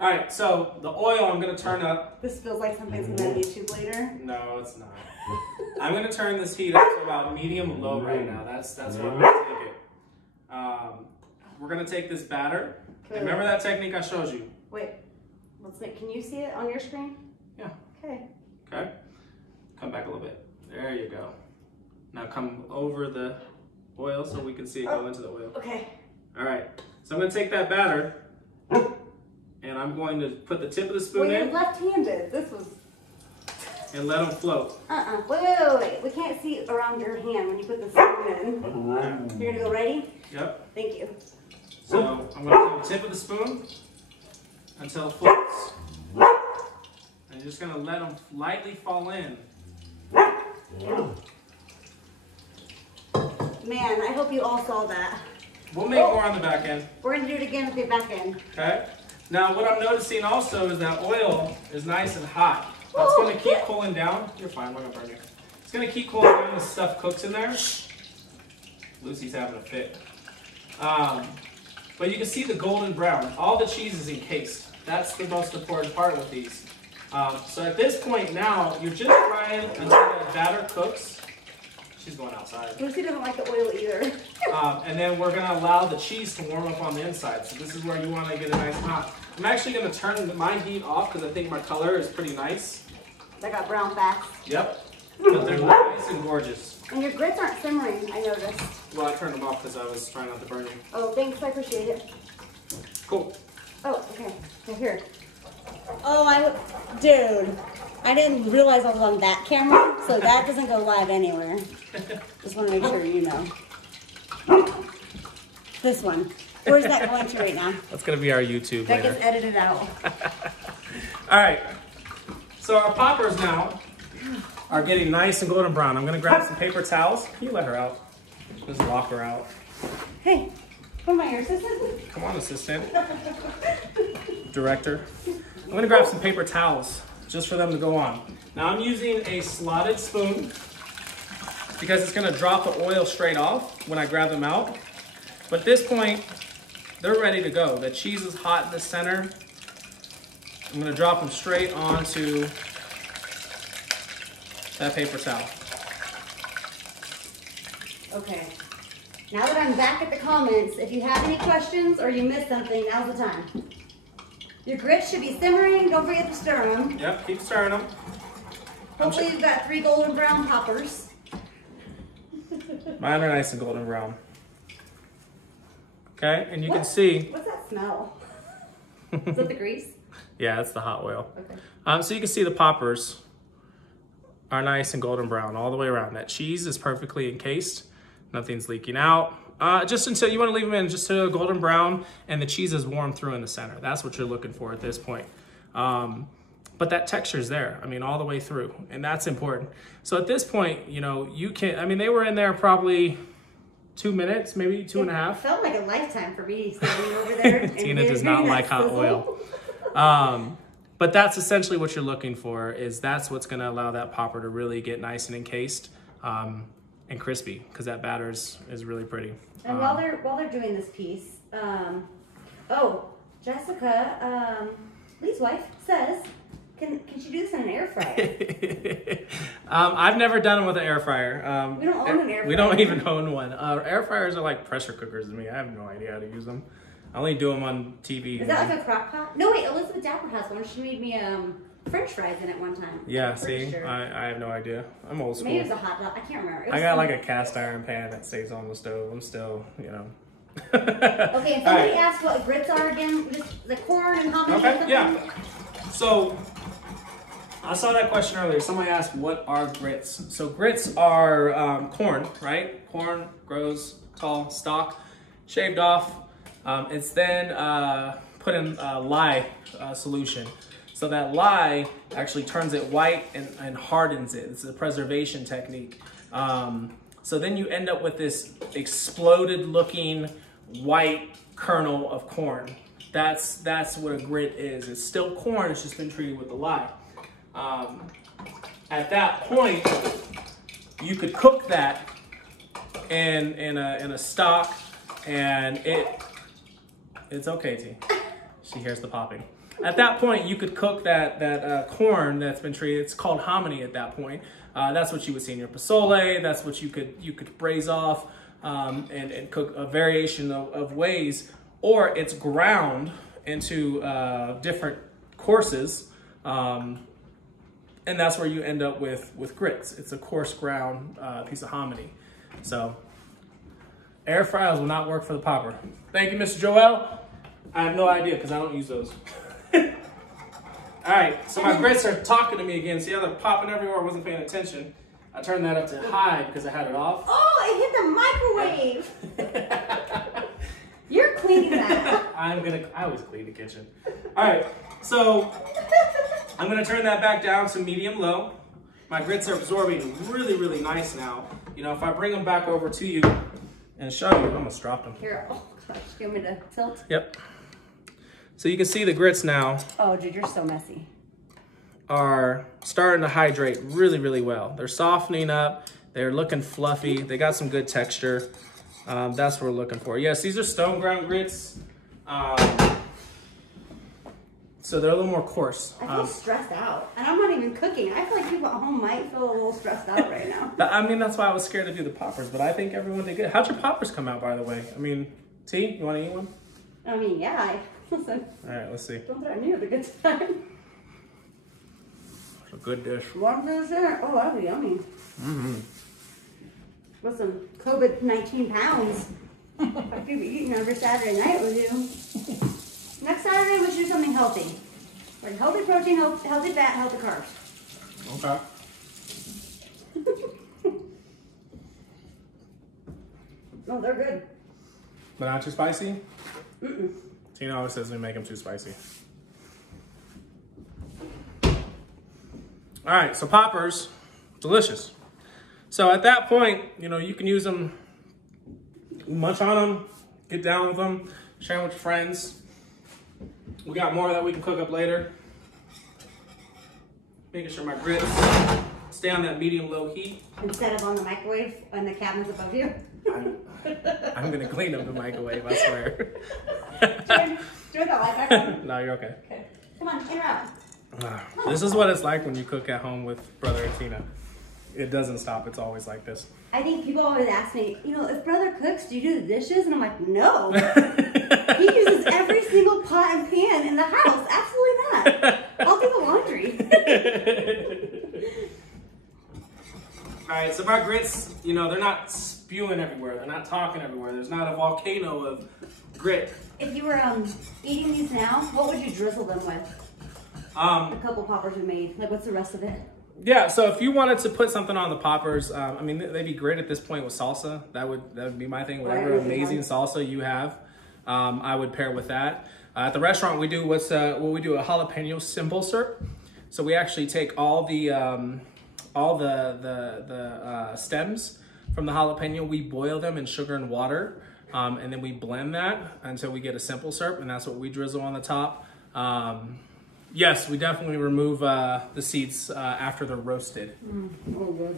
All right, so the oil I'm gonna turn up. This feels like something's gonna be on YouTube later. No, it's not. I'm gonna turn this heat up to about medium low right now. That's what I'm gonna take it. We're gonna take this batter. Remember that technique I showed you? Wait, let's see. Can you see it on your screen? Yeah. Okay. Okay. Come back a little bit. There you go. Now come over the oil so we can see it go into the oil. Okay. All right. So I'm gonna take that batter and I'm going to put the tip of the spoon Well, in. you're left-handed. This was... And let them float. Wait. We can't see around your hand when you put the spoon in. You're gonna go ready? Yep. Thank you. So I'm gonna put the tip of the spoon until it floats. And you're just gonna let them lightly fall in. Man, I hope you all saw that. We'll make more on the back end. We're gonna do it again with the back end. Okay. Now what I'm noticing also is that oil is nice and hot. That's gonna keep cooling down. You're fine, we're gonna burn you. It's gonna keep cooling down as stuff cooks in there. Lucy's having a fit. But you can see the golden brown. All the cheese is encased. That's the most important part with these. So at this point now, you're just frying until the batter cooks. She's going outside. Lucy doesn't like the oil either. And then we're gonna allow the cheese to warm up on the inside. So this is where you wanna get it nice and hot. I'm actually gonna turn my heat off because I think my color is pretty nice. I got brown fast. Yep. But they're nice and gorgeous. And your grits aren't simmering, I noticed. Well, I turned them off because I was trying not to burn you. Oh, thanks, I appreciate it. Cool. Oh, okay. So here. Oh, dude, I didn't realize I was on that camera, so that doesn't go live anywhere. Just want to make sure you know. This one. Where's that going to right now? That's gonna be our YouTube That later. gets edited out. All right. So our poppers now are getting nice and golden brown. I'm gonna grab some paper towels. Can you let her out? Just lock her out. Hey, come on, your assistant. Come on, assistant. Director. I'm gonna grab some paper towels just for them to go on. Now I'm using a slotted spoon because it's gonna drop the oil straight off when I grab them out. But at this point, they're ready to go. The cheese is hot in the center. I'm gonna drop them straight onto that paper towel. Okay. Now that I'm back at the comments, if you have any questions or you missed something, now's the time. Your grits should be simmering. Don't forget to stir them. Yep, keep stirring them. Hopefully you've got 3 golden brown poppers. Mine are nice and golden brown. Okay, and you can see. What's that smell? Is that the grease? Yeah, that's the hot oil. Okay. So you can see the poppers are nice and golden brown all the way around. That cheese is perfectly encased. Nothing's leaking out. Just until you want to leave them in just to a golden brown and the cheese is warm through in the center. That's what you're looking for at this point. But that texture is there, I mean, all the way through, and that's important. So at this point, you know, you can, I mean, they were in there probably 2 minutes, maybe 2.5. It felt like a lifetime for me standing over there. Tina does not like hot oil. But that's essentially what you're looking for, is that's what's gonna allow that popper to really get nice and encased and crispy, because that batter is really pretty. And while they're doing this piece, oh, Jessica, Lee's wife, says, can she do this in an air fryer? I've never done it with an air fryer. We don't own an air fryer. We don't even own one. Air fryers are like pressure cookers to me. I have no idea how to use them. I only do them on TV. Is that like a crock pot? No, wait, Elizabeth Dapper has one. She made me French fries in it one time. Yeah, see, sure. I have no idea. I'm old school. Maybe it was a hot dog. I can't remember. I got like a cast iron pan that stays on the stove. I'm still, you know. Okay, and somebody asked what grits are again. Just the corn and how many? Okay, yeah. So I saw that question earlier. Somebody asked, what are grits? So grits are corn, right? Corn grows tall, stalk, shaved off. It's then put in lye solution. So that lye actually turns it white and hardens it. It's a preservation technique. So then you end up with this exploded looking white kernel of corn. That's what a grit is. It's still corn, it's just been treated with the lye. At that point, you could cook that in a stock, and it's okay, T. She hears the popping. At that point, you could cook that corn that's been treated. It's called hominy at that point. That's what you would see in your pozole. That's what you could braise off and cook a variation of ways. Or it's ground into different courses, and that's where you end up with grits. It's a coarse ground piece of hominy. So Air fryers will not work for the popper. Thank you, Mr. Joel. I have no idea because I don't use those. All right, so my grits are talking to me again. See how they're popping everywhere? I wasn't paying attention. I turned that up to high because I had it off. Oh, it hit the microwave. You're cleaning that. I always clean the kitchen. All right, so I'm gonna turn that back down to medium low. My grits are absorbing really, really nice now. You know, if I bring them back over to you and show you, I almost dropped them. Here, oh gosh, you want me to tilt? Yep. So you can see the grits now. Oh, dude, you're so messy. Are starting to hydrate really, really well. They're softening up. They're looking fluffy. They got some good texture. That's what we're looking for. Yes, these are stone ground grits. So they're a little more coarse. I feel stressed out. And I'm not even cooking. I feel like people at home might feel a little stressed out right now. I mean, that's why I was scared to do the poppers, but I think everyone did good. How'd your poppers come out, by the way? I mean, T, you want to eat one? I mean, yeah. Listen. All right, let's see. Don't threaten me with a good time. It's a good dish. What is that? Oh, that'd be yummy. Mm-hmm. With some COVID-19 pounds. I'd be eating every Saturday night with you. Next Saturday, we should do something healthy. Like healthy protein, healthy fat, healthy carbs. Okay. Oh, they're good. But not too spicy? Mm-mm. Tina always says we make them too spicy. All right, so poppers, delicious. So at that point, you know, you can use them, munch on them, get down with them, share them with your friends. We got more that we can cook up later. Making sure my grits stay on that medium-low heat. Instead of on the microwave on the cabinets above you. I'm gonna clean up the microwave, I swear. Turn the light back on. No, you're okay. Okay. Come on, in or out. This is what it's like when you cook at home with Brother and Tina. It doesn't stop. It's always like this. I think people always ask me, you know, if brother cooks, do you do the dishes? And I'm like, no. He uses every single pot and pan in the house. Absolutely not. I'll do the laundry. All right, so my grits, you know, they're not spewing everywhere. They're not talking everywhere. There's not a volcano of grit. If you were eating these now, what would you drizzle them with? A couple poppers we made. Like, what's the rest of it? Yeah, so if you wanted to put something on the poppers, I mean, they'd be great at this point with salsa. That would be my thing. Whatever amazing salsa you have, I would pair with that. At the restaurant, we do what we do a jalapeno simple syrup. So we actually take all the stems from the jalapeno. We boil them in sugar and water, and then we blend that until we get a simple syrup, and that's what we drizzle on the top. Yes, we definitely remove the seeds after they're roasted. Oh, good.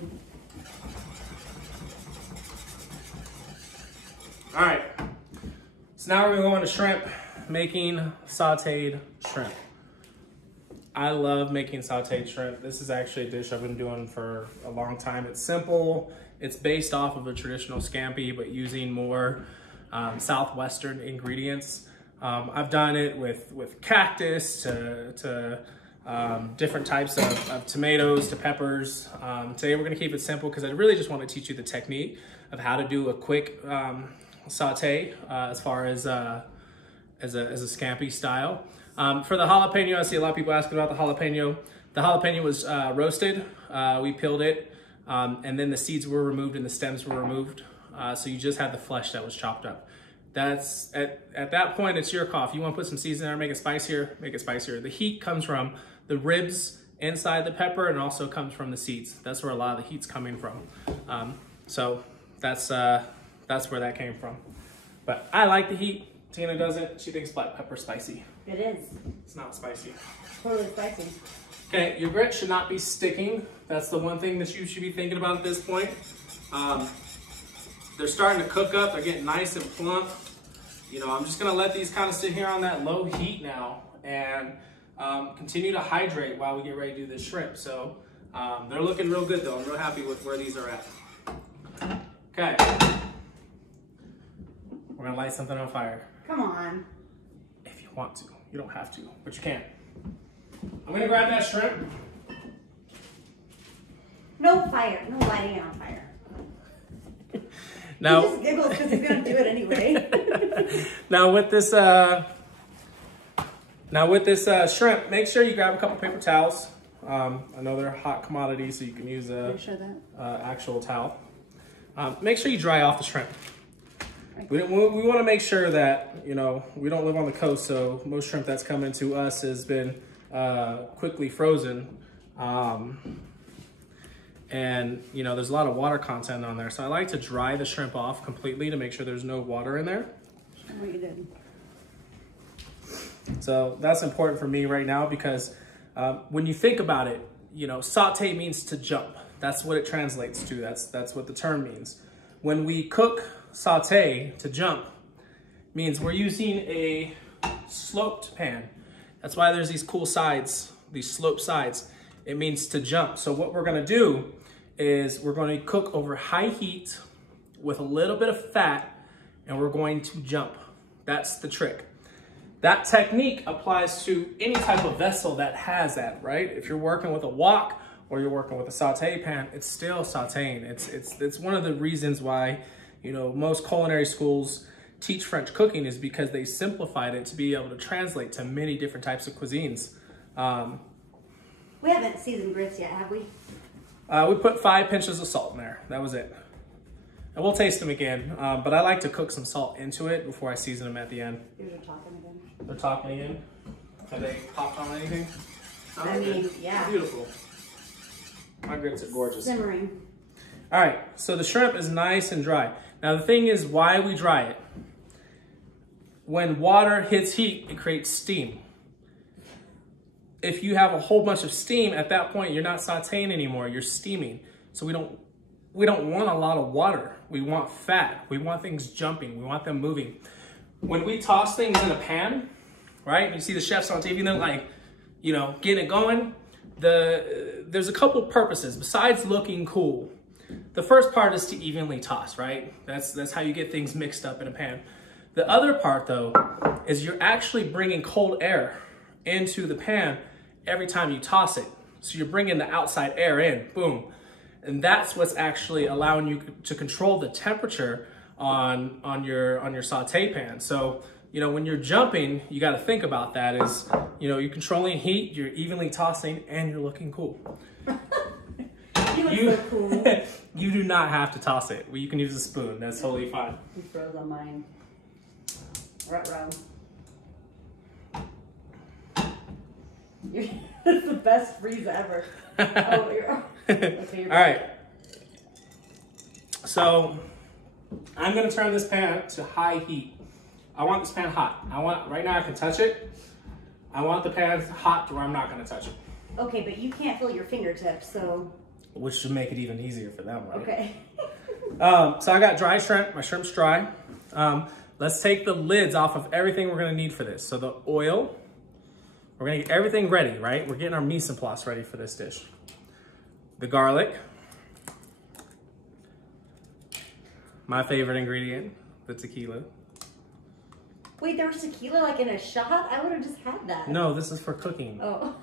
All right, so now we're gonna go into shrimp, making sauteed shrimp. I love making sauteed shrimp. This is actually a dish I've been doing for a long time. It's simple. It's based off of a traditional scampi, but using more Southwestern ingredients. I've done it with cactus to different types of tomatoes to peppers. Today we're gonna keep it simple because I really just want to teach you the technique of how to do a quick saute as far as a scampi style. For the jalapeno, I see a lot of people asking about the jalapeno. The jalapeno was roasted. We peeled it, and then the seeds were removed and the stems were removed. So you just had the flesh that was chopped up. That's at that point, it's your call. If you want to put some seasoning there, make it spicier, make it spicier. The heat comes from the ribs inside the pepper and also comes from the seeds. That's where a lot of the heat's coming from. So that's where that came from. But I like the heat. Tina doesn't. She thinks black pepper spicy. It is. It's not spicy. Totally spicy. Okay, your grits should not be sticking. That's the one thing that you should be thinking about at this point. They're starting to cook up. They're getting nice and plump. You know, I'm just gonna let these kind of sit here on that low heat now and continue to hydrate while we get ready to do this shrimp. So they're looking real good though. I'm real happy with where these are at. Okay. We're gonna light something on fire. Come on. If you want to. You don't have to, but you can. I'm gonna grab that shrimp. No fire. No lighting it on fire. Now, he just giggles because he's gonna do it anyway. now with this shrimp, make sure you grab a couple paper towels. I know they're a hot commodity, so you can use a actual towel. Make sure you dry off the shrimp. We want to make sure that, you know, we don't live on the coast, so most shrimp that's coming to us has been quickly frozen. And, you know, there's a lot of water content on there. So I like to dry the shrimp off completely to make sure there's no water in there. What you did. So that's important for me right now because when you think about it, you know, saute means to jump. That's what it translates to. That's what the term means. When we cook saute, to jump, means we're using a sloped pan. That's why there's these cool sides, these sloped sides. It means to jump. So what we're gonna do is we're gonna cook over high heat with a little bit of fat, and we're going to jump. That's the trick. That technique applies to any type of vessel that has that, right? If you're working with a wok or you're working with a saute pan, it's still sauteing. It's one of the reasons why, you know, most culinary schools teach French cooking is because they simplified it to be able to translate to many different types of cuisines. We haven't seasoned grits yet, have we? We put 5 pinches of salt in there. That was it. And we'll taste them again, but I like to cook some salt into it before I season them at the end. Yours are talking again. They're talking again? Have they popped on anything? I mean, yeah. Beautiful. My grits are gorgeous. Simmering. All right, so the shrimp is nice and dry. Now the thing is why we dry it. When water hits heat, it creates steam. If you have a whole bunch of steam, at that point, you're not sauteing anymore, you're steaming. So we don't want a lot of water. We want fat. We want things jumping. We want them moving. When we toss things in a pan, right? You see the chefs on TV, they're like, you know, getting it going. There's a couple purposes besides looking cool. The first part is to evenly toss, right? That's how you get things mixed up in a pan. The other part though, is you're actually bringing cold air into the pan every time you toss it. So you're bringing the outside air in, boom. And that's what's actually allowing you to control the temperature on your saute pan. So, you know, when you're jumping, you got to think about that is, you know, you're controlling heat, you're evenly tossing, and you're looking cool. You look so cool. You do not have to toss it. Well, you can use a spoon. That's totally fine. He froze on mine. Ruh-roh. It's the best freeze ever. Oh, you're... Okay, all right. So I'm gonna turn this pan to high heat. I want this pan hot. Right now I can touch it. I want the pan hot to where I'm not gonna touch it. Okay, but you can't feel your fingertips, so. Which should make it even easier for them, right? Okay. So I got dry shrimp. My shrimp's dry. Let's take the lids off of everything we're gonna need for this. So the oil, we're gonna get everything ready, right? We're getting our mise en place ready for this dish. The garlic. My favorite ingredient, the tequila. Wait, there was tequila like in a shot? I would have just had that. No, this is for cooking. Oh.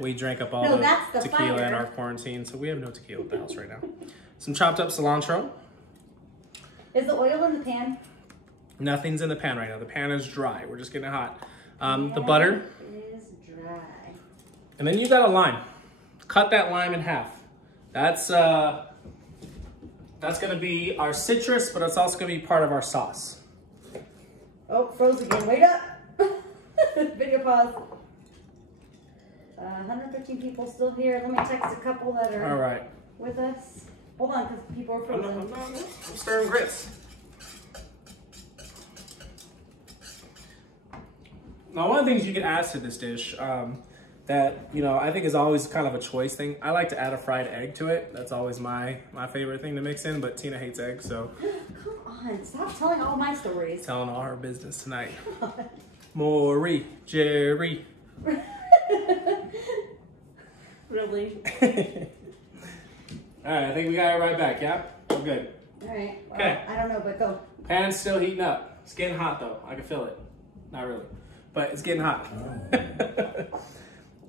We drank up all the tequila fire. in our quarantine, so we have no tequila at the house right now. Some chopped up cilantro. Is the oil in the pan? Nothing's in the pan right now. The pan is dry. We're just getting it hot. The butter. It is dry. And then you got a lime. Cut that lime in half. That's gonna be our citrus, but it's also gonna be part of our sauce. Oh, froze again. Wait up. Video pause. 113 people still here. Let me text a couple that are All right. with us. Hold on, because people are frozen. I'm stirring grits. Now, one of the things you can add to this dish that, you know, I think is always kind of a choice thing. I like to add a fried egg to it. That's always my favorite thing to mix in, but Tina hates eggs, so. Come on, stop telling all my stories. Telling all her business tonight. Maury, Jerry. Really? All right, I think we got it right back, yeah? We're good. All right. Well, Okay. I don't know, but go. Pan's still heating up. It's getting hot though. I can feel it. Not really, but it's getting hot.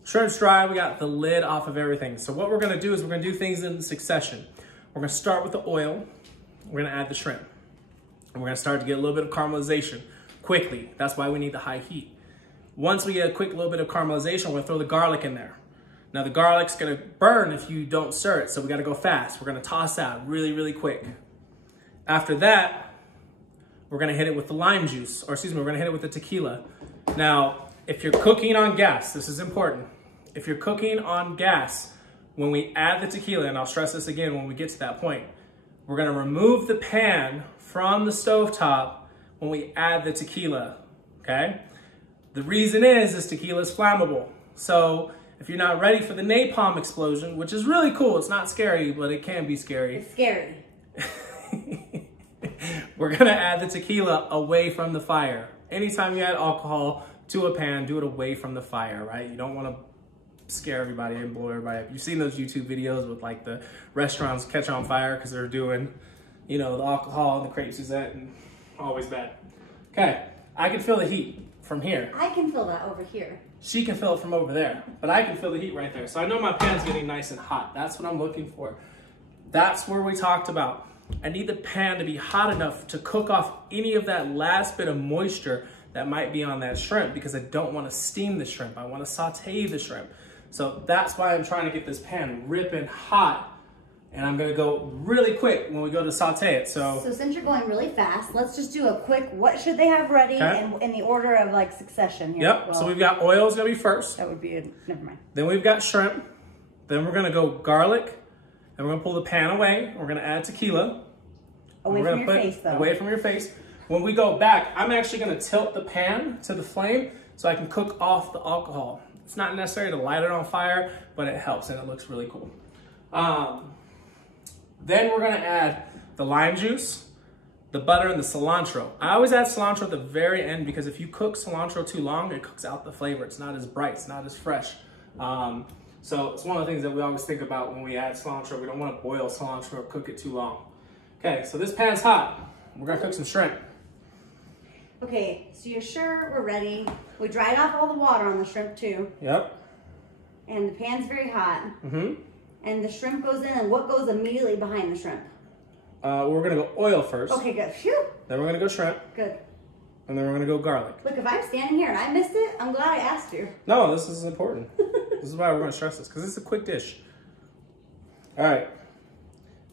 Shrimp's dry. We got the lid off of everything. So what we're gonna do is we're gonna do things in succession. We're gonna start with the oil. we're gonna add the shrimp. And we're gonna start to get a little bit of caramelization quickly. That's why we need the high heat. Once we get a quick little bit of caramelization, we're gonna throw the garlic in there. Now the garlic's gonna burn if you don't stir it, so we gotta go fast. We're gonna toss that really, really quick. After that, we're gonna hit it with the lime juice, or excuse me, we're gonna hit it with the tequila. Now, if you're cooking on gas, this is important. If you're cooking on gas, when we add the tequila, and I'll stress this again when we get to that point, we're gonna remove the pan from the stovetop when we add the tequila, okay? The reason is tequila is flammable. So if you're not ready for the napalm explosion, which is really cool, it's not scary, but it can be scary. It's scary. We're gonna add the tequila away from the fire. Anytime you add alcohol to a pan, do it away from the fire, right? You don't wanna scare everybody and blow everybody up. You've seen those YouTube videos with like the restaurants catch on fire because they're doing, you know, the alcohol and the crepe Suzette, and always bad. Okay, I can feel the heat from here. I can feel that over here. She can feel it from over there, but I can feel the heat right there. So I know my pan's getting nice and hot. That's what I'm looking for. That's where we talked about. I need the pan to be hot enough to cook off any of that last bit of moisture that might be on that shrimp, because I don't want to steam the shrimp. I want to saute the shrimp. So that's why I'm trying to get this pan ripping hot. And I'm gonna go really quick when we go to saute it. So since you're going really fast, let's just do a quick, what should they have ready, okay, and in the order of like succession here. Yep, well, so we've got oil's gonna be first. That would be it, never mind. Then we've got shrimp. Then we're gonna go garlic. Then we're gonna pull the pan away. We're gonna add tequila. Away from your face though. Away from your face. When we go back, I'm actually gonna tilt the pan to the flame so I can cook off the alcohol. It's not necessary to light it on fire, but it helps and it looks really cool. Then we're gonna add the lime juice, the butter, and the cilantro. I always add cilantro at the very end because if you cook cilantro too long, it cooks out the flavor. It's not as bright, it's not as fresh. So it's one of the things that we always think about when we add cilantro. We don't wanna boil cilantro or cook it too long. Okay, so this pan's hot. We're gonna cook some shrimp. Okay, so you're sure we're ready. We dried off all the water on the shrimp too. Yep. And the pan's very hot. Mm-hmm. And the shrimp goes in, and what goes immediately behind the shrimp? We're gonna go oil first. Okay, good. Phew. Then we're gonna go shrimp. Good. And then we're gonna go garlic. Look, if I'm standing here and I missed it, I'm glad I asked you. No, this is important. This is why we're gonna stress this, because it's a quick dish. All right.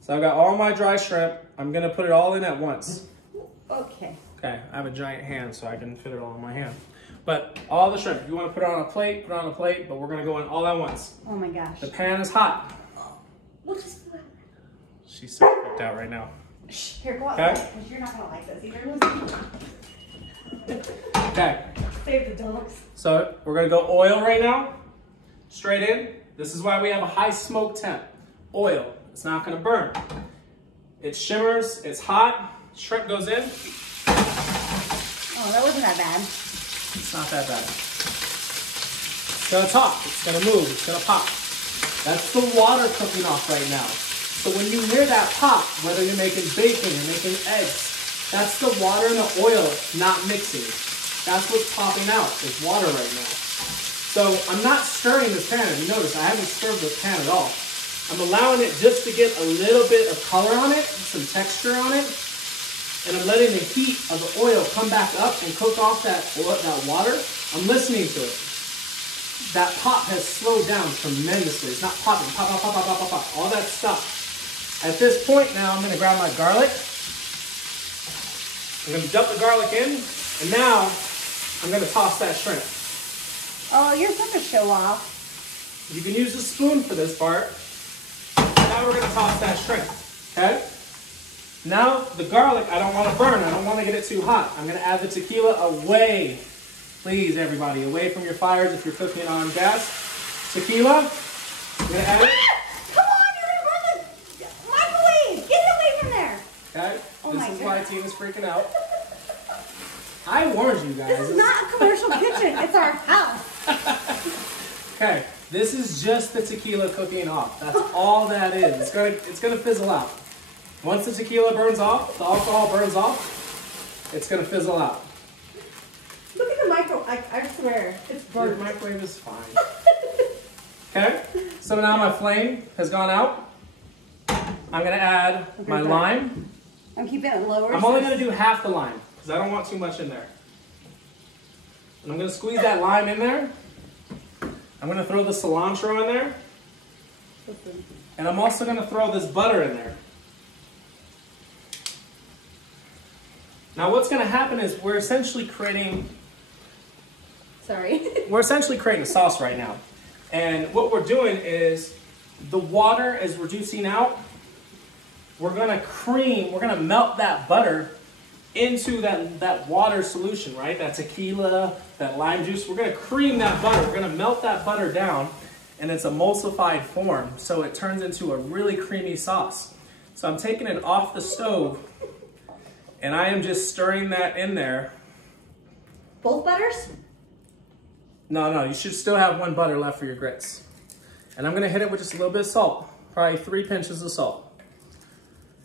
So I've got all my dry shrimp. I'm gonna put it all in at once. Okay. Okay, I have a giant hand, so I can fit it all in my hand. But all the shrimp, if you wanna put it on a plate, put it on a plate, but we're gonna go in all at once. Oh my gosh. The pan is hot. We'll just... She's so freaked out right now. Shh, here, go out. Okay. Because you're not gonna like this either. Okay. Save the dogs. So we're gonna go oil right now, straight in. This is why we have a high smoke temp. Oil, it's not gonna burn. It shimmers, it's hot, shrimp goes in. Oh, that wasn't that bad. It's not that bad. It's gonna talk, it's gonna move, it's gonna pop. That's the water cooking off right now. So when you hear that pop, whether you're making bacon, you're making eggs, that's the water and the oil not mixing. That's what's popping out, is water right now. So I'm not stirring this pan. If you notice, I haven't stirred this pan at all. I'm allowing it just to get a little bit of color on it, some texture on it, and I'm letting the heat of the oil come back up and cook off that water. I'm listening to it. That pop has slowed down tremendously. It's not popping, pop, pop, pop, pop, pop, pop, pop, all that stuff. At this point now, I'm gonna grab my garlic. I'm gonna dump the garlic in, and now I'm gonna toss that shrimp. Oh, you're such a show off. You can use a spoon for this part. Now we're gonna toss that shrimp, okay? Now the garlic, I don't wanna burn, I don't wanna get it too hot. I'm gonna add the tequila away. Please, everybody, away from your fires if you're cooking on gas. Tequila, I'm gonna add it. Come on, you're gonna burn the microwave. Get it away from there. Okay, Oh this my is why goodness. Tina's freaking out. I warned you guys. This is not a commercial kitchen. It's our house. Okay, this is just the tequila cooking off. That's all that is. It's gonna fizzle out. Once the tequila burns off, the alcohol burns off, it's gonna fizzle out. Look at the micro. I swear, it's Your burnt. microwave is fine. Okay, so now my flame has gone out. I'm gonna add my lime I'm keeping it lower. I'm only gonna do half the lime because I don't want too much in there. And I'm gonna squeeze that lime in there. I'm gonna throw the cilantro in there. And I'm also gonna throw this butter in there. Now what's gonna happen is we're essentially creating a sauce right now. And what we're doing is the water is reducing out. We're gonna melt that butter into that water solution, right? That tequila, that lime juice. We're gonna cream that butter. We're gonna melt that butter down in its emulsified form so it turns into a really creamy sauce. So I'm taking it off the stove and I am just stirring that in there. Both butters? No, you should still have one butter left for your grits. And I'm gonna hit it with just a little bit of salt, probably 3 pinches of salt.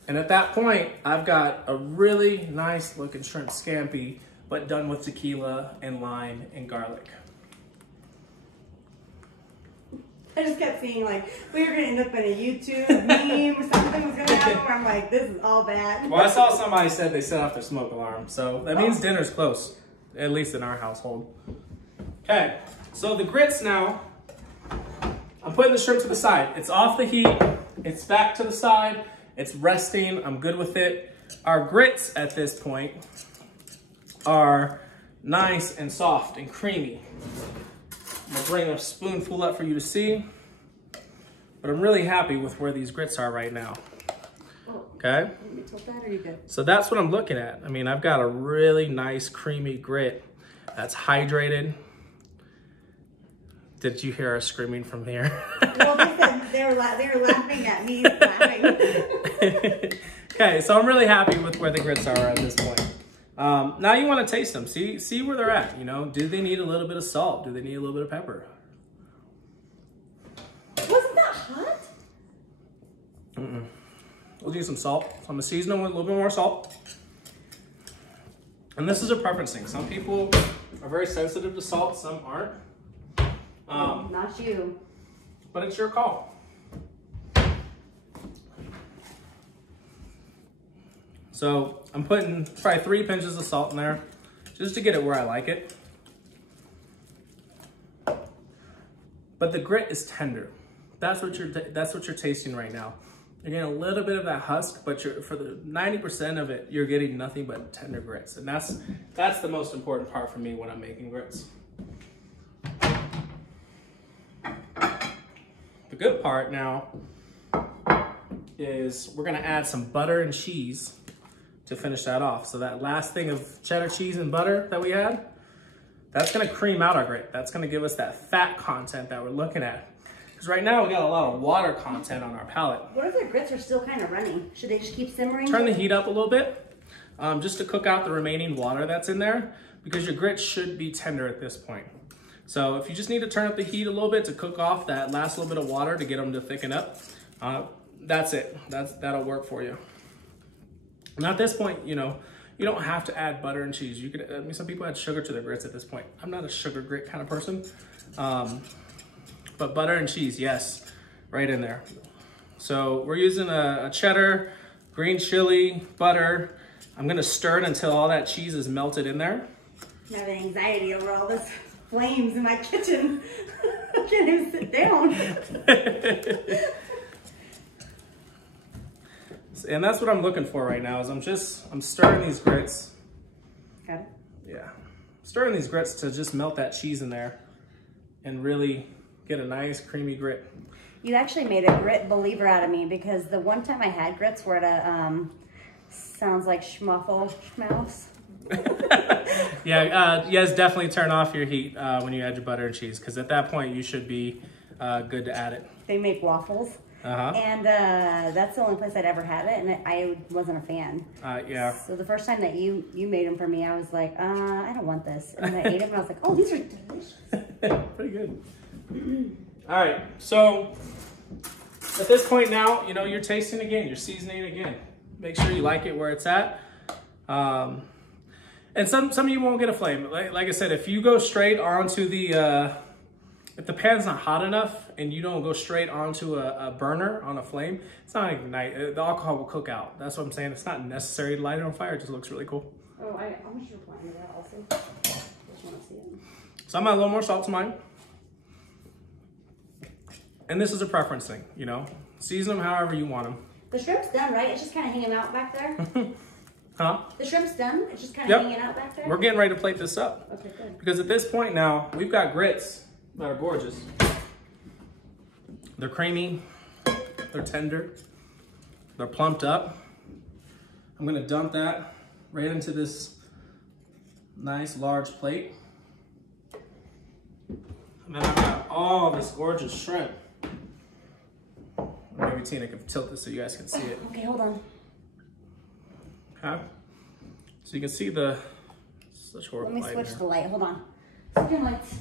And at that point, I've got a really nice looking shrimp scampi, but done with tequila and lime and garlic. I just kept seeing like, we were gonna end up in a YouTube meme or something was gonna happen where I'm like, this is all bad. Well, I saw somebody said they set off their smoke alarm, so that means dinner's close, at least in our household. Okay, so the grits now, I'm putting the shrimp to the side. It's off the heat, it's back to the side, it's resting, I'm good with it. Our grits at this point are nice and soft and creamy. I'm gonna bring a spoonful up for you to see, but I'm really happy with where these grits are right now. Okay? So that's what I'm looking at. I mean, I've got a really nice creamy grit that's hydrated. Did you hear us screaming from here? Well, they said they were laughing at me laughing. Okay, so I'm really happy with where the grits are at this point. Now you want to taste them. See where they're at. You know, do they need a little bit of salt? Do they need a little bit of pepper? Wasn't that hot? We'll do some salt. So I'm gonna season them with a little bit more salt. And this is a preference thing. Some people are very sensitive to salt. Some aren't. Not you. But it's your call. So I'm putting probably 3 pinches of salt in there just to get it where I like it. But the grit is tender. That's what you're tasting right now. You're getting a little bit of that husk, but for the 90% of it, you're getting nothing but tender grits. And that's the most important part for me when I'm making grits. The good part now is we're gonna add some butter and cheese to finish that off. So that last thing of cheddar cheese and butter that we had, that's gonna cream out our grit. That's gonna give us that fat content that we're looking at. Because right now we got a lot of water content on our palate. What if the grits are still kind of running? Should they just keep simmering? Turn the heat up a little bit, just to cook out the remaining water that's in there, because your grits should be tender at this point. So if you just need to turn up the heat a little bit to cook off that last little bit of water to get them to thicken up, that's it. That'll work for you. And at this point, you know, you don't have to add butter and cheese. You could, I mean, some people add sugar to their grits at this point. I'm not a sugar grit kind of person. But butter and cheese, yes, right in there. So we're using a cheddar, green chili, butter. I'm gonna stir it until all that cheese is melted in there. I'm having anxiety over all this flames in my kitchen. I can't even sit down. And that's what I'm looking for right now is I'm stirring these grits. Got it? Yeah, stirring these grits to just melt that cheese in there and really get a nice creamy grit. You actually made a grit believer out of me because the one time I had grits were at a, sounds like schmuffle, schmouse. Yeah, yes, definitely turn off your heat when you add your butter and cheese because at that point you should be good to add it. They make waffles. And that's the only place I'd ever had it, and I wasn't a fan. Yeah. So the first time that you made them for me, I was like, I don't want this. And I ate them, and I was like, oh, these are delicious. Pretty good. All right, so at this point now, you know, you're tasting again, you're seasoning again. Make sure you like it where it's at. And some of you won't get a flame. Like I said, if you go straight onto the if the pan's not hot enough and you don't go straight onto a burner on a flame, it's not gonna ignite. The alcohol will cook out. That's what I'm saying. It's not necessary to light it on fire. It just looks really cool. Oh, I want you to apply to that also. Just want to see it. So I'm gonna add a little more salt to mine. And this is a preference thing, you know? Season them however you want them. The shrimp's done, right? It's just kind of hanging out back there. Huh? The shrimp's done. It's just kind of hanging out back there. We're getting ready to plate this up. Okay, good. Because at this point now, we've got grits that are gorgeous. They're creamy, they're tender, they're plumped up. I'm gonna dump that right into this nice large plate. And then I've got all this gorgeous shrimp. Maybe Tina can tilt this so you guys can see it. Okay, hold on. Okay. So you can see the such horrible light. Let me switch the light. Hold on. Switching lights.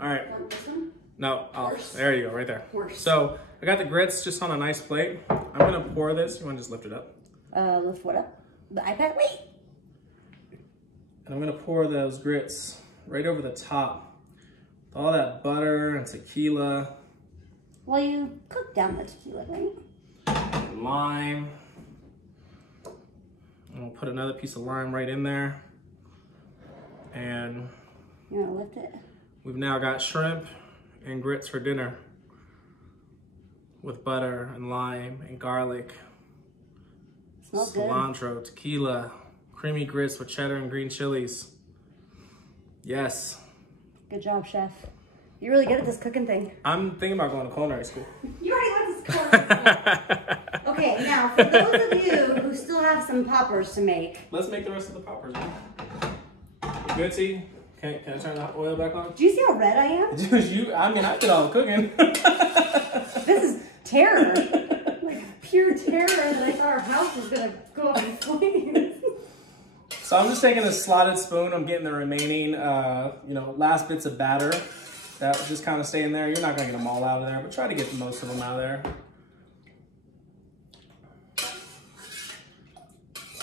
All right. This one? No, there you go, right there. Worse. So I got the grits just on a nice plate. I'm gonna pour this. You wanna just lift it up? Lift what up? The iPad? Wait. And I'm gonna pour those grits right over the top. All that butter and tequila. Well, you cooked down the tequila, right? Lime. And we'll put another piece of lime right in there. And you wanna lift it? we've now got shrimp and grits for dinner with butter and lime and garlic. Smells cilantro, good. tequila, creamy grits with cheddar and green chilies. Yes. Good job, chef. You're really good at this cooking thing. I'm thinking about going to culinary school. You already went to school. Okay, now for those of you who still have some poppers to make. Let's make the rest of the poppers. You good, T? Can I turn the oil back on? Do you see how red I am? I did all the cooking. This is terror. Like pure terror that I thought our house was gonna go up in flames. So I'm just taking a slotted spoon. I'm getting the remaining, last bits of batter that just kind of stay in there. You're not gonna get them all out of there, but try to get most of them out of there.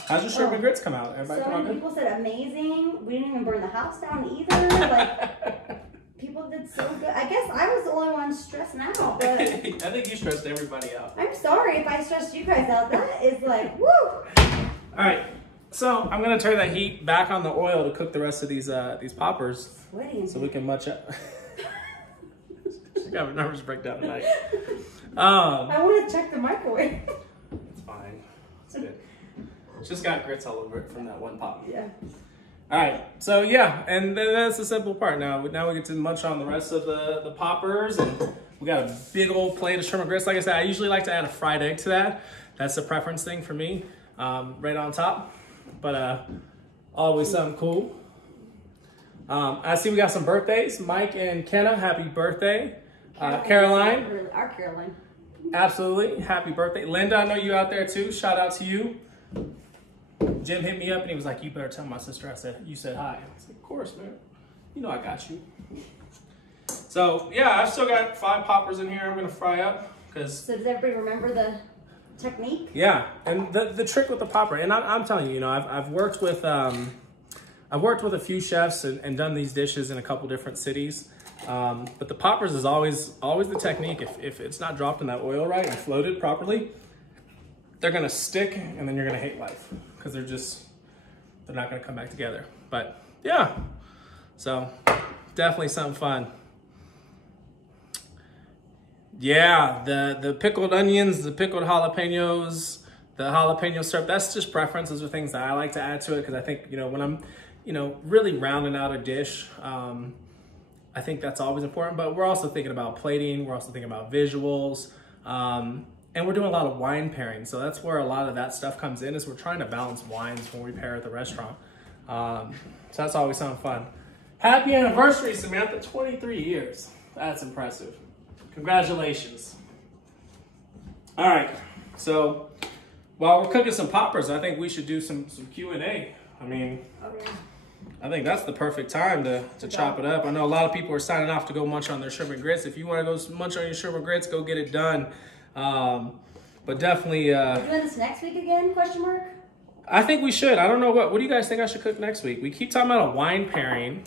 How's your shrimp and grits come out? Everybody come out good? People said amazing. We didn't even burn the house down either. Like, people did so good. I guess I was the only one stressing out, but I think you stressed everybody out. I'm sorry if I stressed you guys out. That is like, woo! All right, so I'm gonna turn that heat back on the oil to cook the rest of these poppers, so we can much up. She's got a nervous breakdown tonight. I want to check the microwave. It's fine. It's good. It's just got grits all over it from that one pop. Yeah. All right, so yeah, and that's the simple part. Now we get to munch on the rest of the poppers, and we got a big old plate of shrimp and grits. Like I said, I usually like to add a fried egg to that. That's a preference thing for me, right on top. But always something cool. I see we got some birthdays. Mike and Kenna, happy birthday. Caroline. Our Caroline. Absolutely, happy birthday. Linda, I know you out there too. Shout out to you. Jim hit me up and he was like, you better tell my sister you said hi. I said, of course, man. You know I got you. So, yeah, I've still got 5 poppers in here I'm going to fry up. So does everybody remember the technique? Yeah, and the trick with the popper, and I'm telling you, I've worked with a few chefs and done these dishes in a couple different cities. But the poppers is always the technique. If it's not dropped in that oil right and floated properly, they're going to stick and then you're going to hate life. Because they're not going to come back together. But yeah, so definitely something fun. Yeah, the pickled onions, the pickled jalapenos, the jalapeno syrup, that's just preference. Those are things that I like to add to it because I think, when I'm, really rounding out a dish, I think that's always important. But we're also thinking about plating. We're also thinking about visuals. And we're doing a lot of wine pairing. So that's where a lot of that stuff comes in, is we're trying to balance wines when we pair at the restaurant. So that's always something fun. Happy anniversary, Samantha, 23 years. That's impressive. Congratulations. All right, so while we're cooking some poppers, I think we should do some Q&A. I mean, I think that's the perfect time to chop it up. I know a lot of people are signing off to go munch on their shrimp and grits. If you want to go munch on your shrimp and grits, go get it done. But definitely Are we doing this next week again, question mark? I think we should. I don't know what do you guys think I should cook next week? We keep talking about a wine pairing.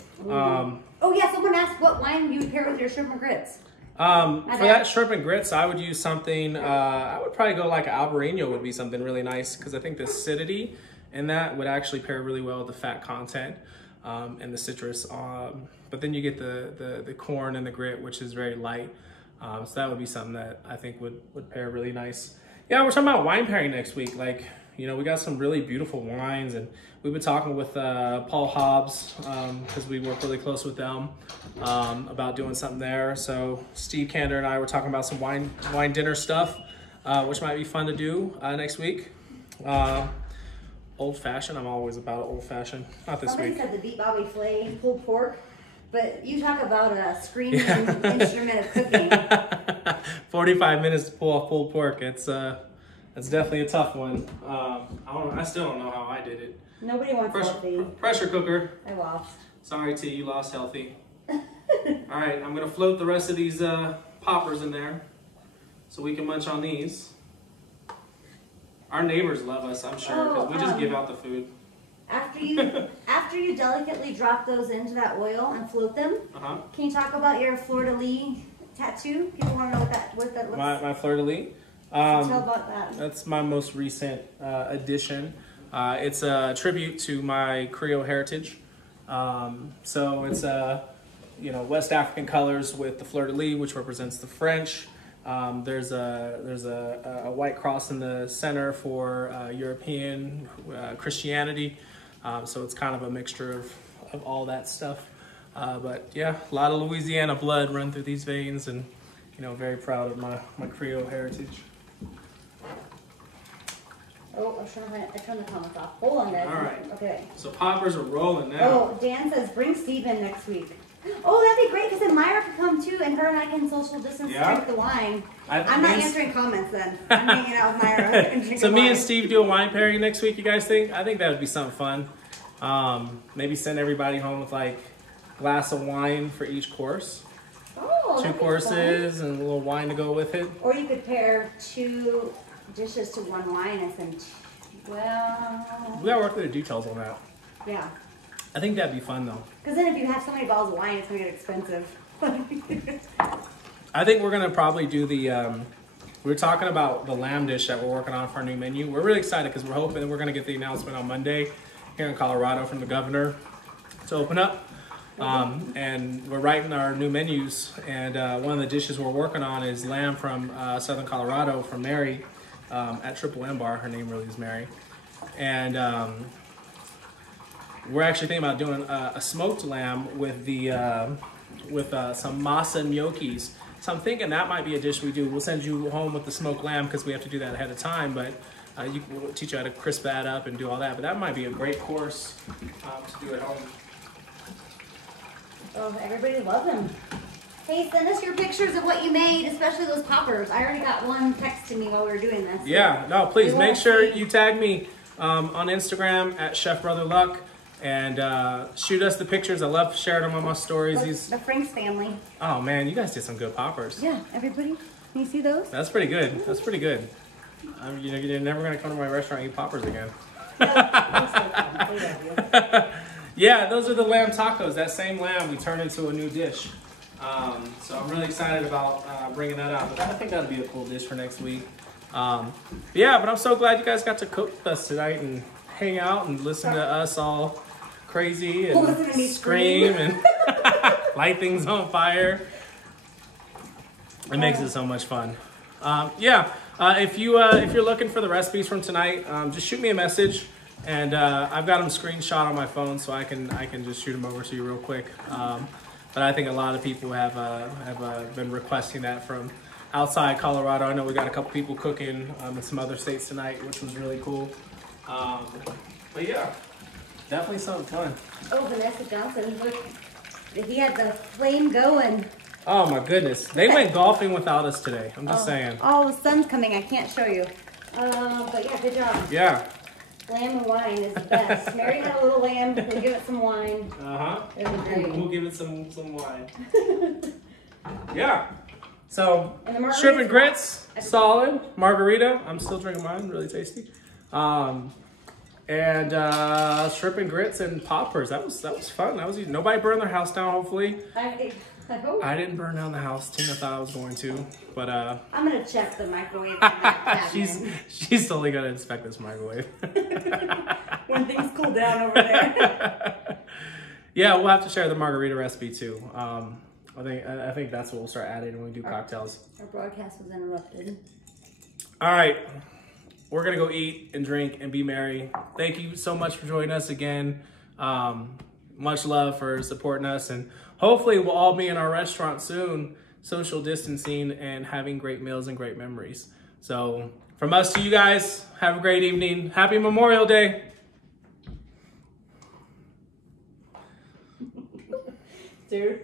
Oh yeah, someone asked what wine you would pair with your shrimp and grits. For that shrimp and grits, I would use something, I would probably go like an Albarino would be something really nice because I think the acidity in that would actually pair really well with the fat content and the citrus. But then you get the corn and the grit, which is very light. So that would be something that I think would pair really nice. Yeah, we're talking about wine pairing next week. Like, you know, we got some really beautiful wines, and we've been talking with Paul Hobbs because we work really close with them about doing something there. So Steve Kander and I were talking about some wine dinner stuff, which might be fun to do next week. Old fashioned. I'm always about old fashioned. Not this Somebody week. said the beat Bobby Flay pulled pork, but you talk about a screaming instrument of cooking. 45 minutes to pull off pulled pork. It's definitely a tough one. I still don't know how I did it. Nobody wants healthy. Pressure cooker. I lost. Sorry, T, you lost healthy. All right, I'm gonna float the rest of these poppers in there so we can munch on these. Our neighbors love us, I'm sure, because we just give out the food. After you delicately drop those into that oil and float them, can you talk about your fleur-de-lis tattoo? People want to know what that looks like. My fleur-de-lis. Tell about that. That's my most recent addition. It's a tribute to my Creole heritage. So it's West African colors with the fleur-de-lis, which represents the French. There's a white cross in the center for European Christianity. So it's kind of a mixture of all that stuff. But yeah, a lot of Louisiana blood run through these veins, and very proud of my Creole heritage. Oh, I turned the comments off. Hold on, guys. All right. Okay. So poppers are rolling now. Oh, Dan says bring Steve in next week. Oh, that'd be great because then Myra could come too, and her and I can social distance drink the wine. I'm not answering comments then. I'm hanging out with Myra and drinking So me wine. and Steve do a wine pairing next week. You guys think? I think that would be something fun. Maybe send everybody home with like a glass of wine for each course. Oh, 2 courses and a little wine to go with it. Or you could pair 2 dishes to 1 wine and send. Well. We gotta work through the details on that. Yeah. I think that'd be fun though. Because then if you have so many bottles of wine, it's gonna get expensive. I think we're gonna probably do the. We were talking about the lamb dish that we're working on for our new menu. We're really excited because we're hoping that we're gonna get the announcement on Monday here in Colorado from the governor to open up. And we're writing our new menus, and one of the dishes we're working on is lamb from Southern Colorado from Mary at Triple M Bar. Her name really is Mary. And we're actually thinking about doing a smoked lamb with some masa gnocchis. So I'm thinking that might be a dish we do. We'll send you home with the smoked lamb because we have to do that ahead of time, but we'll teach you how to crisp that up and do all that. But that might be a great course to do at home. Oh, everybody loves them. Hey, send us your pictures of what you made, especially those poppers. I already got one text to me while we were doing this. Yeah, no, please make sure you tag me on Instagram at Chef Brother Luck and shoot us the pictures. I love sharing them on my stories. The Franks family. Oh man, you guys did some good poppers. Yeah, everybody. Can you see those? That's pretty good. That's pretty good. You're never gonna come to my restaurant and eat poppers again. Yeah, those are the lamb tacos. That same lamb we turned into a new dish. So I'm really excited about bringing that out. But I think that'll be a cool dish for next week. Yeah, but I'm so glad you guys got to cook with us tonight and hang out and listen to us all crazy and scream and light things on fire. It makes it so much fun. If you're looking for the recipes from tonight, just shoot me a message. And I've got them screenshot on my phone, so I can just shoot them over to you real quick. But I think a lot of people have been requesting that from outside Colorado. I know we got a couple people cooking in some other states tonight, which was really cool. But yeah, definitely something fun. Oh, Vanessa Johnson, look, he had the flame going. Oh my goodness, they went golfing without us today. I'm just saying. Oh, the sun's coming. I can't show you. But yeah, good job. Yeah. Lamb and wine is the best. Mary had a little lamb. We'll give it some wine. It was great. We'll give it some wine. Yeah. So And shrimp and grits, solid. Margarita, I'm still drinking mine, really tasty. and shrimp and grits and poppers. That was fun. Nobody burned their house down. Hopefully, I hope. I didn't burn down the house. Tina thought I was going to, but I'm gonna check the microwave. And she's totally gonna inspect this microwave when things cool down over there. Yeah, we'll have to share the margarita recipe too. I think that's what we'll start adding when we do cocktails. Our broadcast was interrupted. All right, we're gonna go eat and drink and be merry. Thank you so much for joining us again. Much love for supporting us, and hopefully we'll all be in our restaurant soon, social distancing and having great meals and great memories. So from us to you guys, have a great evening. Happy Memorial Day. Dude.